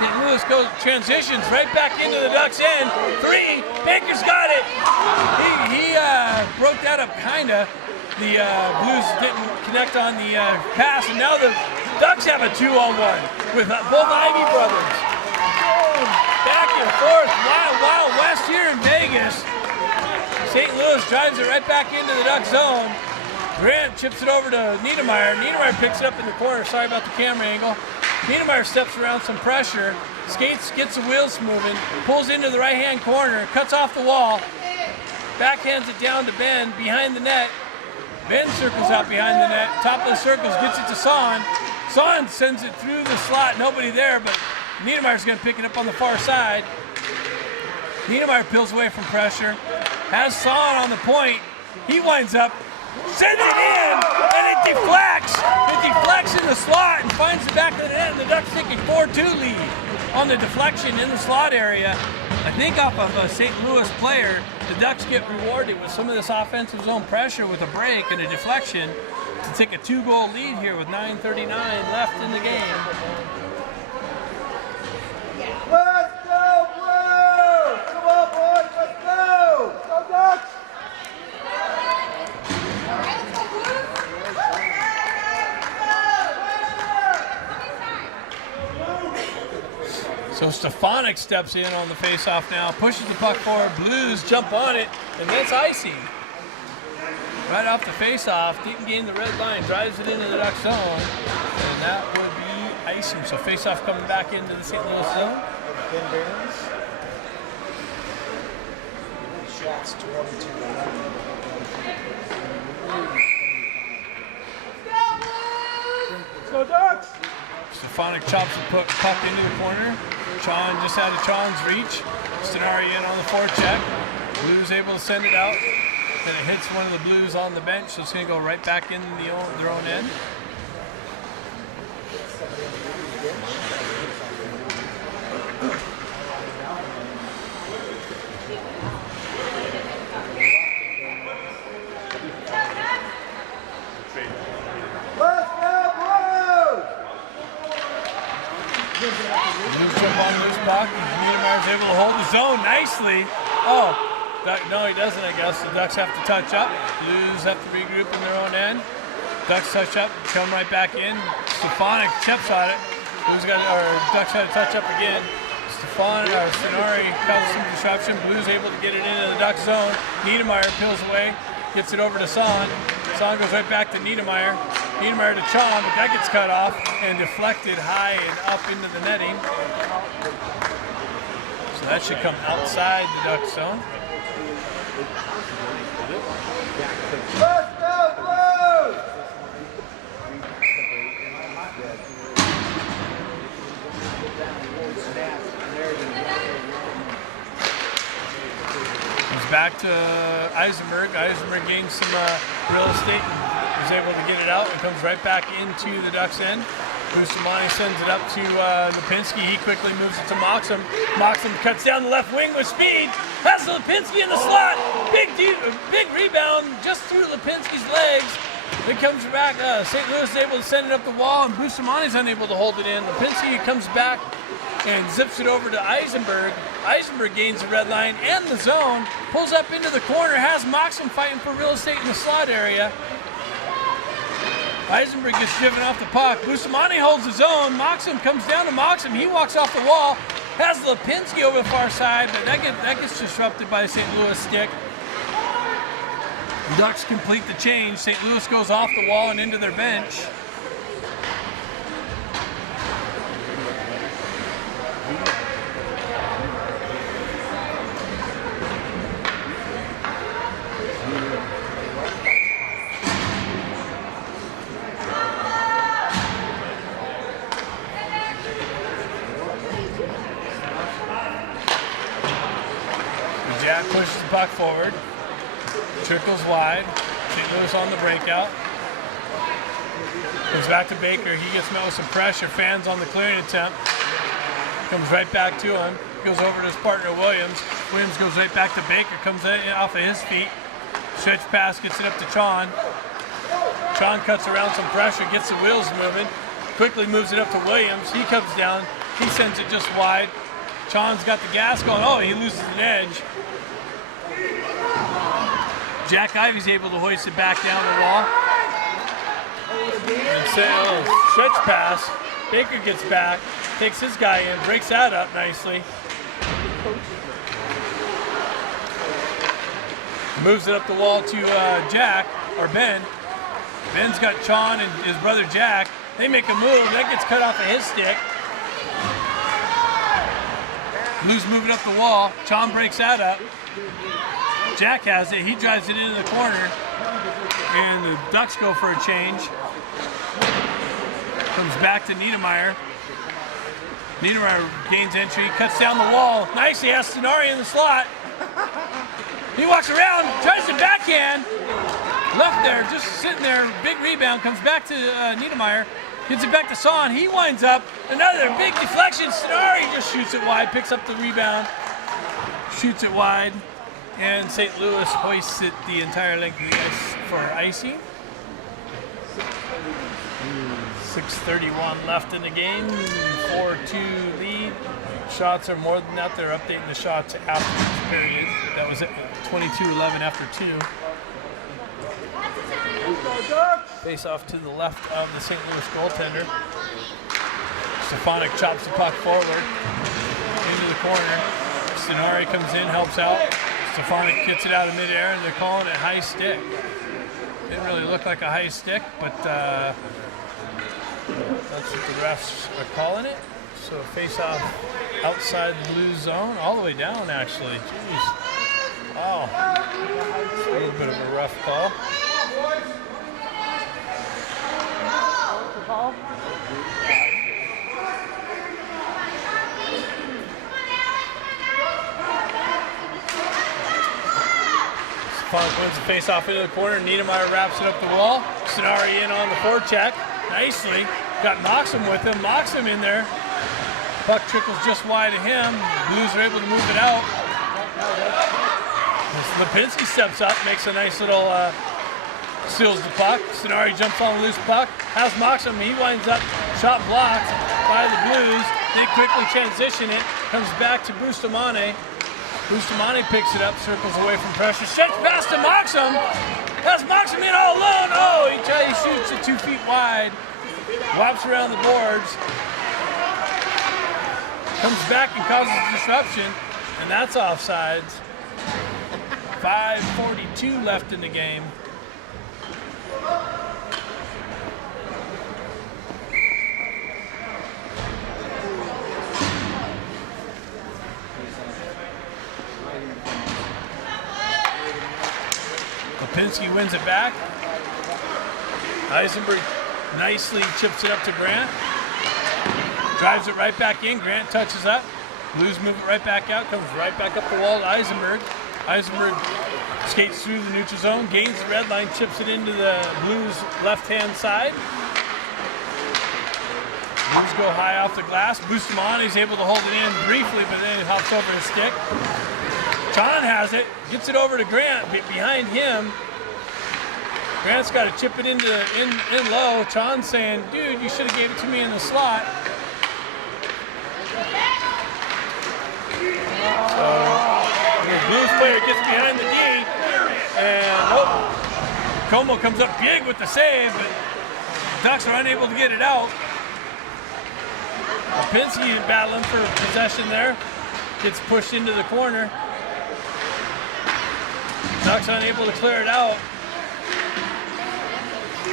St. Louis transitions right back into the Ducks' end. 3. Baker's got it. He broke that up kinda. The Blues didn't connect on the pass, and now the Ducks have a 2-on-1 with both Ivey brothers. Back and forth, Wild West here in Vegas. St. Louis drives it right back into the Duck zone. Grant chips it over to Niedermeyer. Niedermeyer picks it up in the corner. Sorry about the camera angle. Niedermeyer steps around some pressure, skates, gets the wheels moving, pulls into the right-hand corner, cuts off the wall, backhands it down to Ben behind the net. Ben circles out behind the net, top of the circles, gets it to Son. Son sends it through the slot, nobody there, but Niedermeyer's going to pick it up on the far side. Niedermeyer peels away from pressure, has Son on the point. He winds up, sends it in, and it deflects. It deflects in the slot and finds the back of the net, and the Ducks take a 4-2 lead on the deflection in the slot area. I think off of a St. Louis player, the Ducks get rewarded with some of this offensive zone pressure with a break and a deflection to take a 2-goal lead here with 9:39 left in the game. Let's go, Blue! Come on, boys, let's go! Go, Ducks! So Stefanik steps in on the faceoff now, pushes the puck forward. Blues jump on it, and that's icing. Right off the faceoff, didn't gain the red line, drives it into the Duck zone, and that would be icing. So faceoff coming back into the St. Louis zone. Ben Barons. Shots 22-11. Let's go, Ducks! Stefanik chops the puck into the corner. Chon just out of Chon's reach. Stenari in on the forecheck. Blues able to send it out. And it hits one of the Blues on the bench, so it's going to go right back in their own end. Let's go, Blues! Blues jump on loose puck. Niedermayer's able to hold the zone nicely. Oh, no, he doesn't, I guess. The Ducks have to touch up. Blues have to regroup in their own end. Ducks touch up, come right back in. Stefanik chips on it. Ducks had to touch up again. Stenari causes some disruption. Blues able to get it into the Duck zone. Niedermayer peels away, gets it over to Son. Son goes right back to Niedermayer. Niedermayer to Chon, but that gets cut off and deflected high and up into the netting. So that should come outside the Duck zone. Let's go, Blues! Comes back to Eisenberg. Eisenberg gains some real estate and was able to get it out and comes right back into the Ducks end. Bustamante sends it up to Lipinski. He quickly moves it to Moxham. Moxham cuts down the left wing with speed. Has Lipinski in the slot. Big rebound just through Lipinski's legs. It comes back. St. Louis is able to send it up the wall, and Bustamante is unable to hold it in. Lipinski comes back and zips it over to Eisenberg. Eisenberg gains the red line and the zone. Pulls up into the corner. Has Moxham fighting for real estate in the slot area. Eisenberg gets driven off the puck. Bustamante holds his own. Moxham comes down to Moxham. He walks off the wall. Has Lipinski over the far side, but that gets disrupted by the St. Louis stick. Ducks complete the change. St. Louis goes off the wall and into their bench. Jack pushes the puck forward, trickles wide. St. Louis on the breakout. Goes back to Baker. He gets met with some pressure. Fans on the clearing attempt. Comes right back to him. Goes over to his partner Williams. Williams goes right back to Baker. Comes in off of his feet. Stretch pass, gets it up to Chon. Chon cuts around some pressure, gets the wheels moving. Quickly moves it up to Williams. He comes down. He sends it just wide. Chon's got the gas going. Oh, he loses an edge. Jack Ivey's able to hoist it back down the wall. And stretch pass. Baker gets back, takes his guy in, breaks that up nicely. Moves it up the wall to Jack, or Ben. Ben's got Chon and his brother Jack. They make a move. That gets cut off of his stick. Blues move it up the wall. Chon breaks that up. Jack has it. He drives it into the corner. And the Ducks go for a change. Comes back to Niedermayer. Niedermayer gains entry, cuts down the wall. Nicely has Stenari in the slot. He walks around, tries to backhand. Left there, just sitting there. Big rebound, comes back to Niedermayer. Gets it back to Son. He winds up. Another big deflection. Stenari just shoots it wide, picks up the rebound, shoots it wide. And St. Louis hoists it the entire length of the ice for icing. 6:31 left in the game. 4-2 lead. Shots are more than that. They're updating the shots after this period. That was at 22-11 after 2. Face off to the left of the St. Louis goaltender. Stefanik chops the puck forward into the corner. Stenari comes in, helps out. Stefanik gets it out of midair, and they're calling it high stick. Didn't really look like a high stick, but that's what the refs are calling it. So face off outside the blue zone, all the way down actually. Jeez. Wow. It's a little bit of a rough call. Stefanik wins the face-off into the corner. Niedermeyer wraps it up the wall. Stenari in on the forecheck. Nicely. Got Moxham with him. Moxham in there. Puck trickles just wide of him. Blues are able to move it out. Lipinski steps up, makes a nice little steals the puck. Stenari jumps on the loose puck. Has Moxham. He winds up shot blocked by the Blues. They quickly transition it. Comes back to Bustamante. Bustamante picks it up, circles away from pressure. Checks past to Moxham. Has Moxham in all alone. Oh, he shoots it 2 feet wide. Whops around the boards. Comes back and causes disruption. And that's offsides. 5:42 left in the game. Lipinski wins it back. Eisenberg nicely chips it up to Grant. Drives it right back in. Grant touches up. Blues move it right back out. Comes right back up the wall to Eisenberg. Eisenberg skates through the neutral zone, gains the red line, chips it into the Blues left-hand side. Blues go high off the glass. Bustamante is able to hold it in briefly, but then it hops over his stick. Chon has it, gets it over to Grant, behind him. Grant's got to chip it in low. Chon's saying, dude, you should have gave it to me in the slot. The Blues player gets behind the D, and Como comes up big with the save, but Ducks are unable to get it out. Lipinski battling for possession there. Gets pushed into the corner. Ducks unable to clear it out.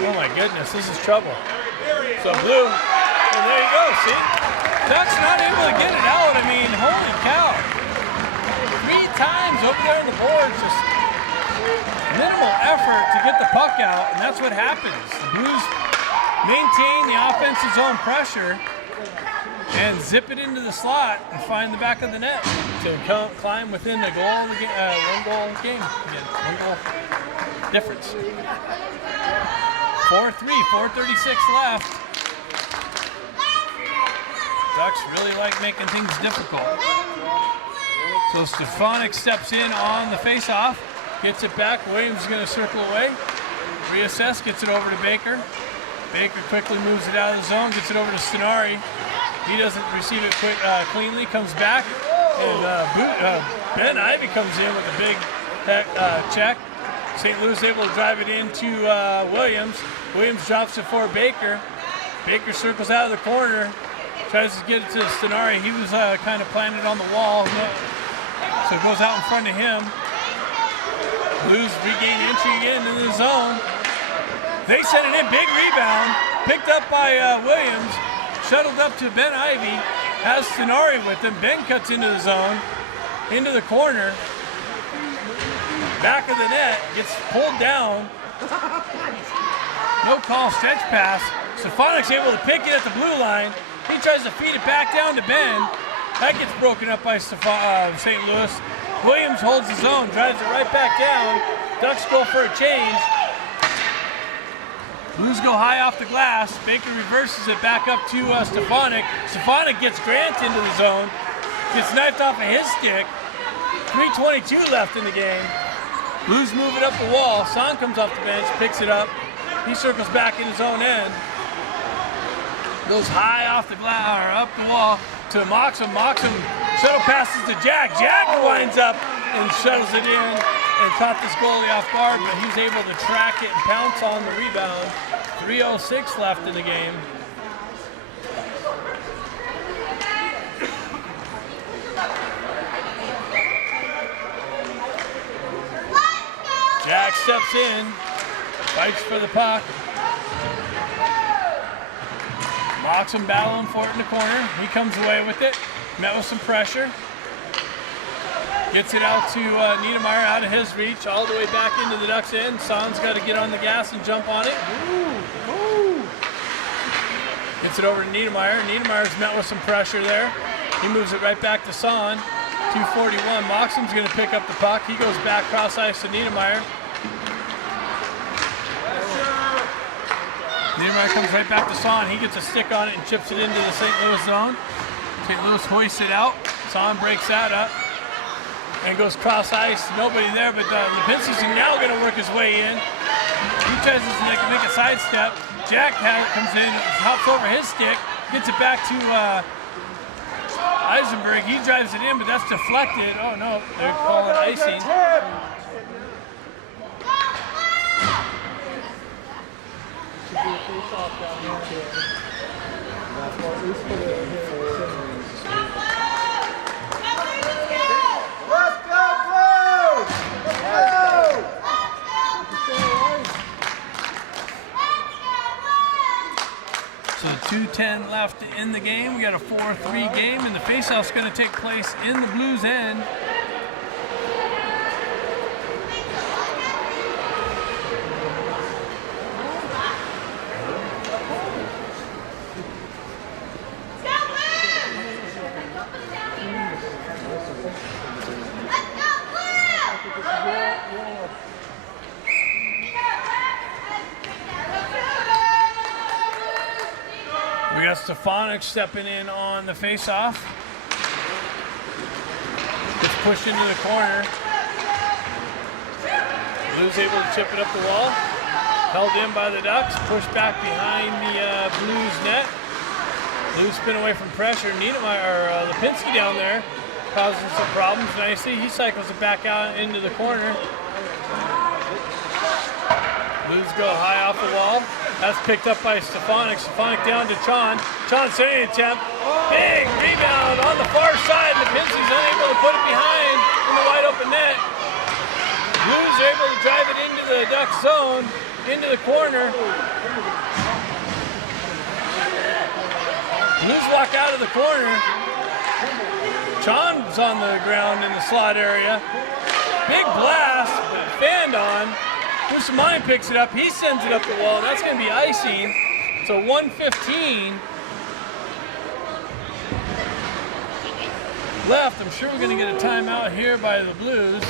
Oh my goodness, this is trouble. So Blue, and there you go, see? Ducks not able to get it out. I mean, holy cow. 3 times over there on the board, just minimal effort to get the puck out, and that's what happens. The Blues maintain the offensive zone pressure and zip it into the slot and find the back of the net to climb within the goal, 1 goal game again, 1 goal difference. 4-3, 4:36 left. Ducks really like making things difficult. So Stefanik steps in on the face-off, gets it back. Williams is going to circle away. Reassess, gets it over to Baker. Baker quickly moves it out of the zone, gets it over to Stenari. He doesn't receive it cleanly, comes back, and Ben Ivey comes in with a big check. St. Louis able to drive it into Williams. Williams drops it for Baker. Baker circles out of the corner, tries to get it to Stenari. He was kind of planted on the wall, so it goes out in front of him. Blues regain entry again into the zone. They send it in, big rebound, picked up by Williams, shuttled up to Ben Ivey, has Stenari with him. Ben cuts into the zone, into the corner, back of the net, gets pulled down. No call, stretch pass. Stefanik's able to pick it at the blue line. He tries to feed it back down to Ben. That gets broken up by St. Louis. Williams holds the zone, drives it right back down. Ducks go for a change. Blues go high off the glass. Baker reverses it back up to Stefanik. Stefanik gets Grant into the zone. Gets knifed off of his stick. 3:22 left in the game. Blues move it up the wall. Son comes off the bench, picks it up. He circles back in his own end. Goes high off the glass, or up the wall to Moxham. Moxham shuttle passes to Jack. Jack winds up and shuttles it in and caught this goalie off guard, but he's able to track it and pounce on the rebound. 3:06 left in the game. Jack steps in, fights for the puck. Moxham battling for it in the corner. He comes away with it, met with some pressure. Gets it out to Niedermeyer, out of his reach, all the way back into the Ducks' end. Son's got to get on the gas and jump on it. Gets it over to Niedermeyer. Niedermeyer's met with some pressure there. He moves it right back to Son. 2:41. Moxon's going to pick up the puck. He goes back cross ice to Niedermeyer. Niedermeyer comes right back to Son. He gets a stick on it and chips it into the St. Louis zone. St. Louis hoists it out. Son breaks that up and goes cross ice. Nobody there, but Lipinski's now going to work his way in. He tries to make a sidestep. Jack comes in, hops over his stick, gets it back to Eisenberg. He drives it in, but that's deflected. Oh no, they're calling icing. Let's go, Blues! Let's go! So 2:10 left in the game. We got a 4-3 game, and the faceoff's going to take place in the Blues' end. We got Stefanik stepping in on the faceoff. It's pushed into the corner. Blues able to chip it up the wall. Held in by the Ducks. Pushed back behind the Blues net. Blues spin away from pressure. Niedermeyer, Lipinski down there causing some problems. Nicely, he cycles it back out into the corner. Blues go high off the wall. That's picked up by Stefanik. Stefanik down to Chon. Chon setting attempt. Big rebound on the far side. Lipinski's unable to put it behind in the wide open net. Blues are able to drive it into the Duck zone, into the corner. Blues walk out of the corner. Chon's on the ground in the slot area. Big blast, fanned on. Bustamante picks it up, he sends it up the wall, that's going to be icing. So 1:15 left. I'm sure we're going to get a timeout here by the Blues.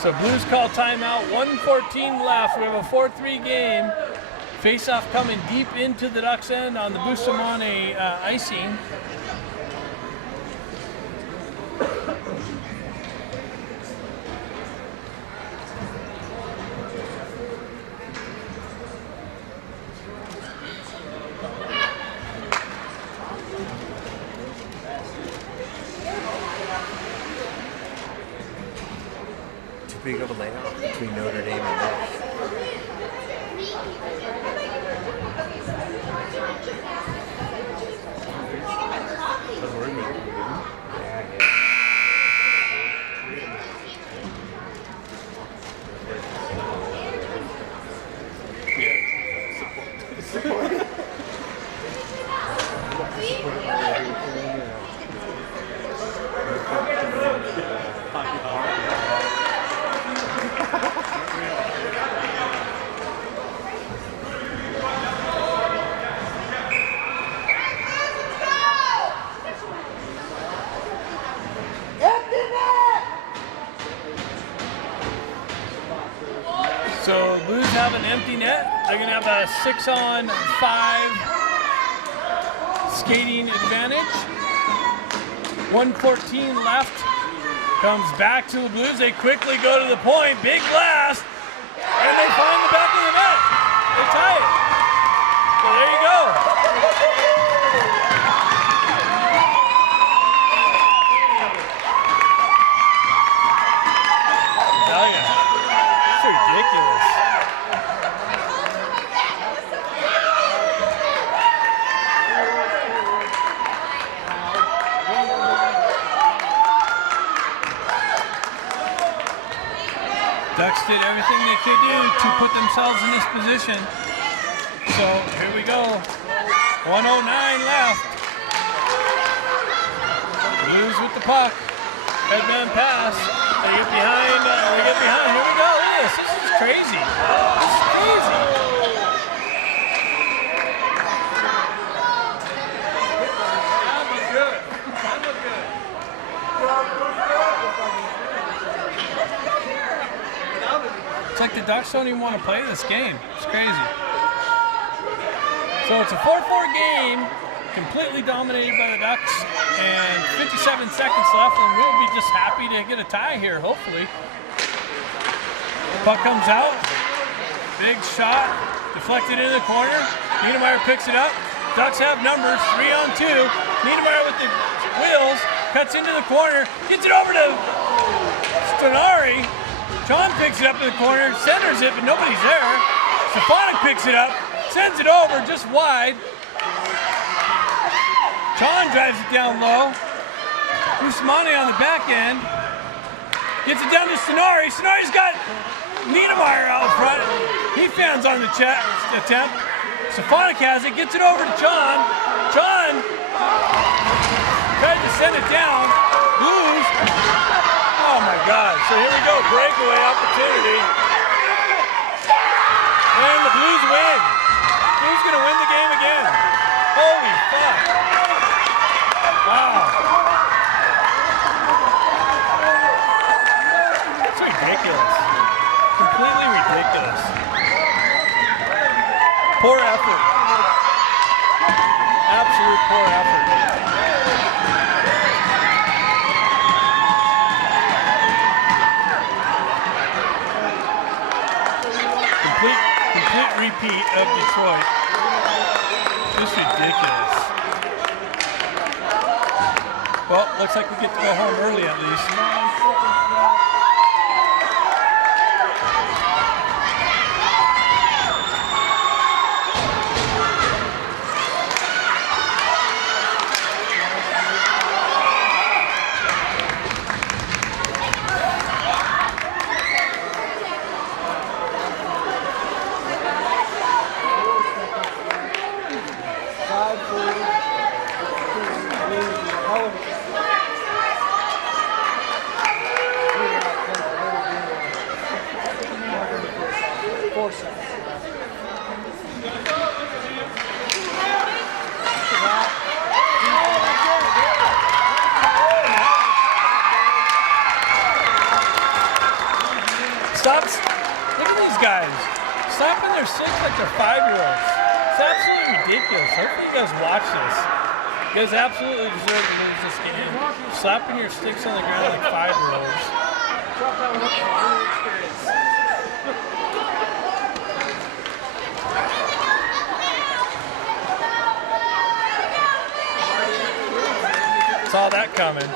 So Blues call timeout, 1:14 left. We have a 4-3 game. Face-off coming deep into the Ducks end on the Bustamante icing. Too big of a layout between Notre Dame and Nash. So Blues have an empty net. They're going to have a 6-on-5 skating advantage. 1:14 left. Comes back to the Blues. They quickly go to the point. Big blast. And they find the back of the net. They tie it. So there you go. Oh yeah. It's ridiculous. Ducks did everything they could do to put themselves in this position. So here we go. 1:09 left. Blues with the puck. Headman pass. They get behind. Here we go. Look at this. This is crazy. This is crazy. It's like the Ducks don't even want to play this game. It's crazy. So it's a 4-4 game, completely dominated by the Ducks, and 57 seconds left, and we'll be just happy to get a tie here, hopefully. Puck comes out, big shot, deflected into the corner. Niedermeyer picks it up. Ducks have numbers, 3-on-2. Niedermeyer with the wheels, cuts into the corner, gets it over to Stenari. John picks it up in the corner, centers it, but nobody's there. Stefanik picks it up, sends it over just wide. John drives it down low. Usmani on the back end. Gets it down to Stenari. Stenari's got Niedermeyer out front. He fans on the attempt. Stefanik has it, gets it over to John. John tried to send it down. Blues. Oh my God. So here we go. Breakaway opportunity. And the Blues win. Who's going to win the game again? Holy fuck. Wow. It's ridiculous. Completely ridiculous. Poor effort. Absolute poor effort. Complete repeat of Detroit. Just ridiculous. Well, looks like we get to go home early at least. Stop! Look at these guys. Slapping their sticks like they're 5-year-olds. It's absolutely ridiculous. Hopefully you guys watch this. You guys absolutely deserve to lose this game. Slapping your sticks on the ground like 5-year-olds. Saw that coming.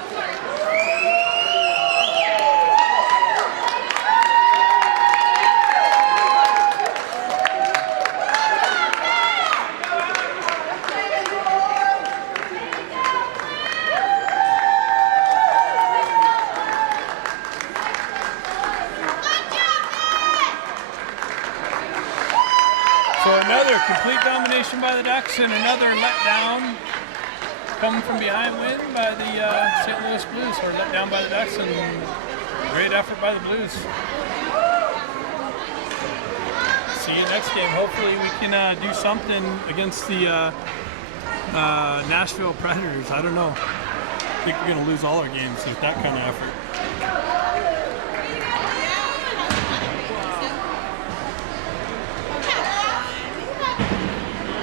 So another complete domination by the Ducks and another letdown coming from behind win by the St. Louis Blues, or let down by the Ducks, and great effort by the Blues. See you next game. Hopefully we can do something against the Nashville Predators. I don't know. I think we're going to lose all our games with that kind of effort.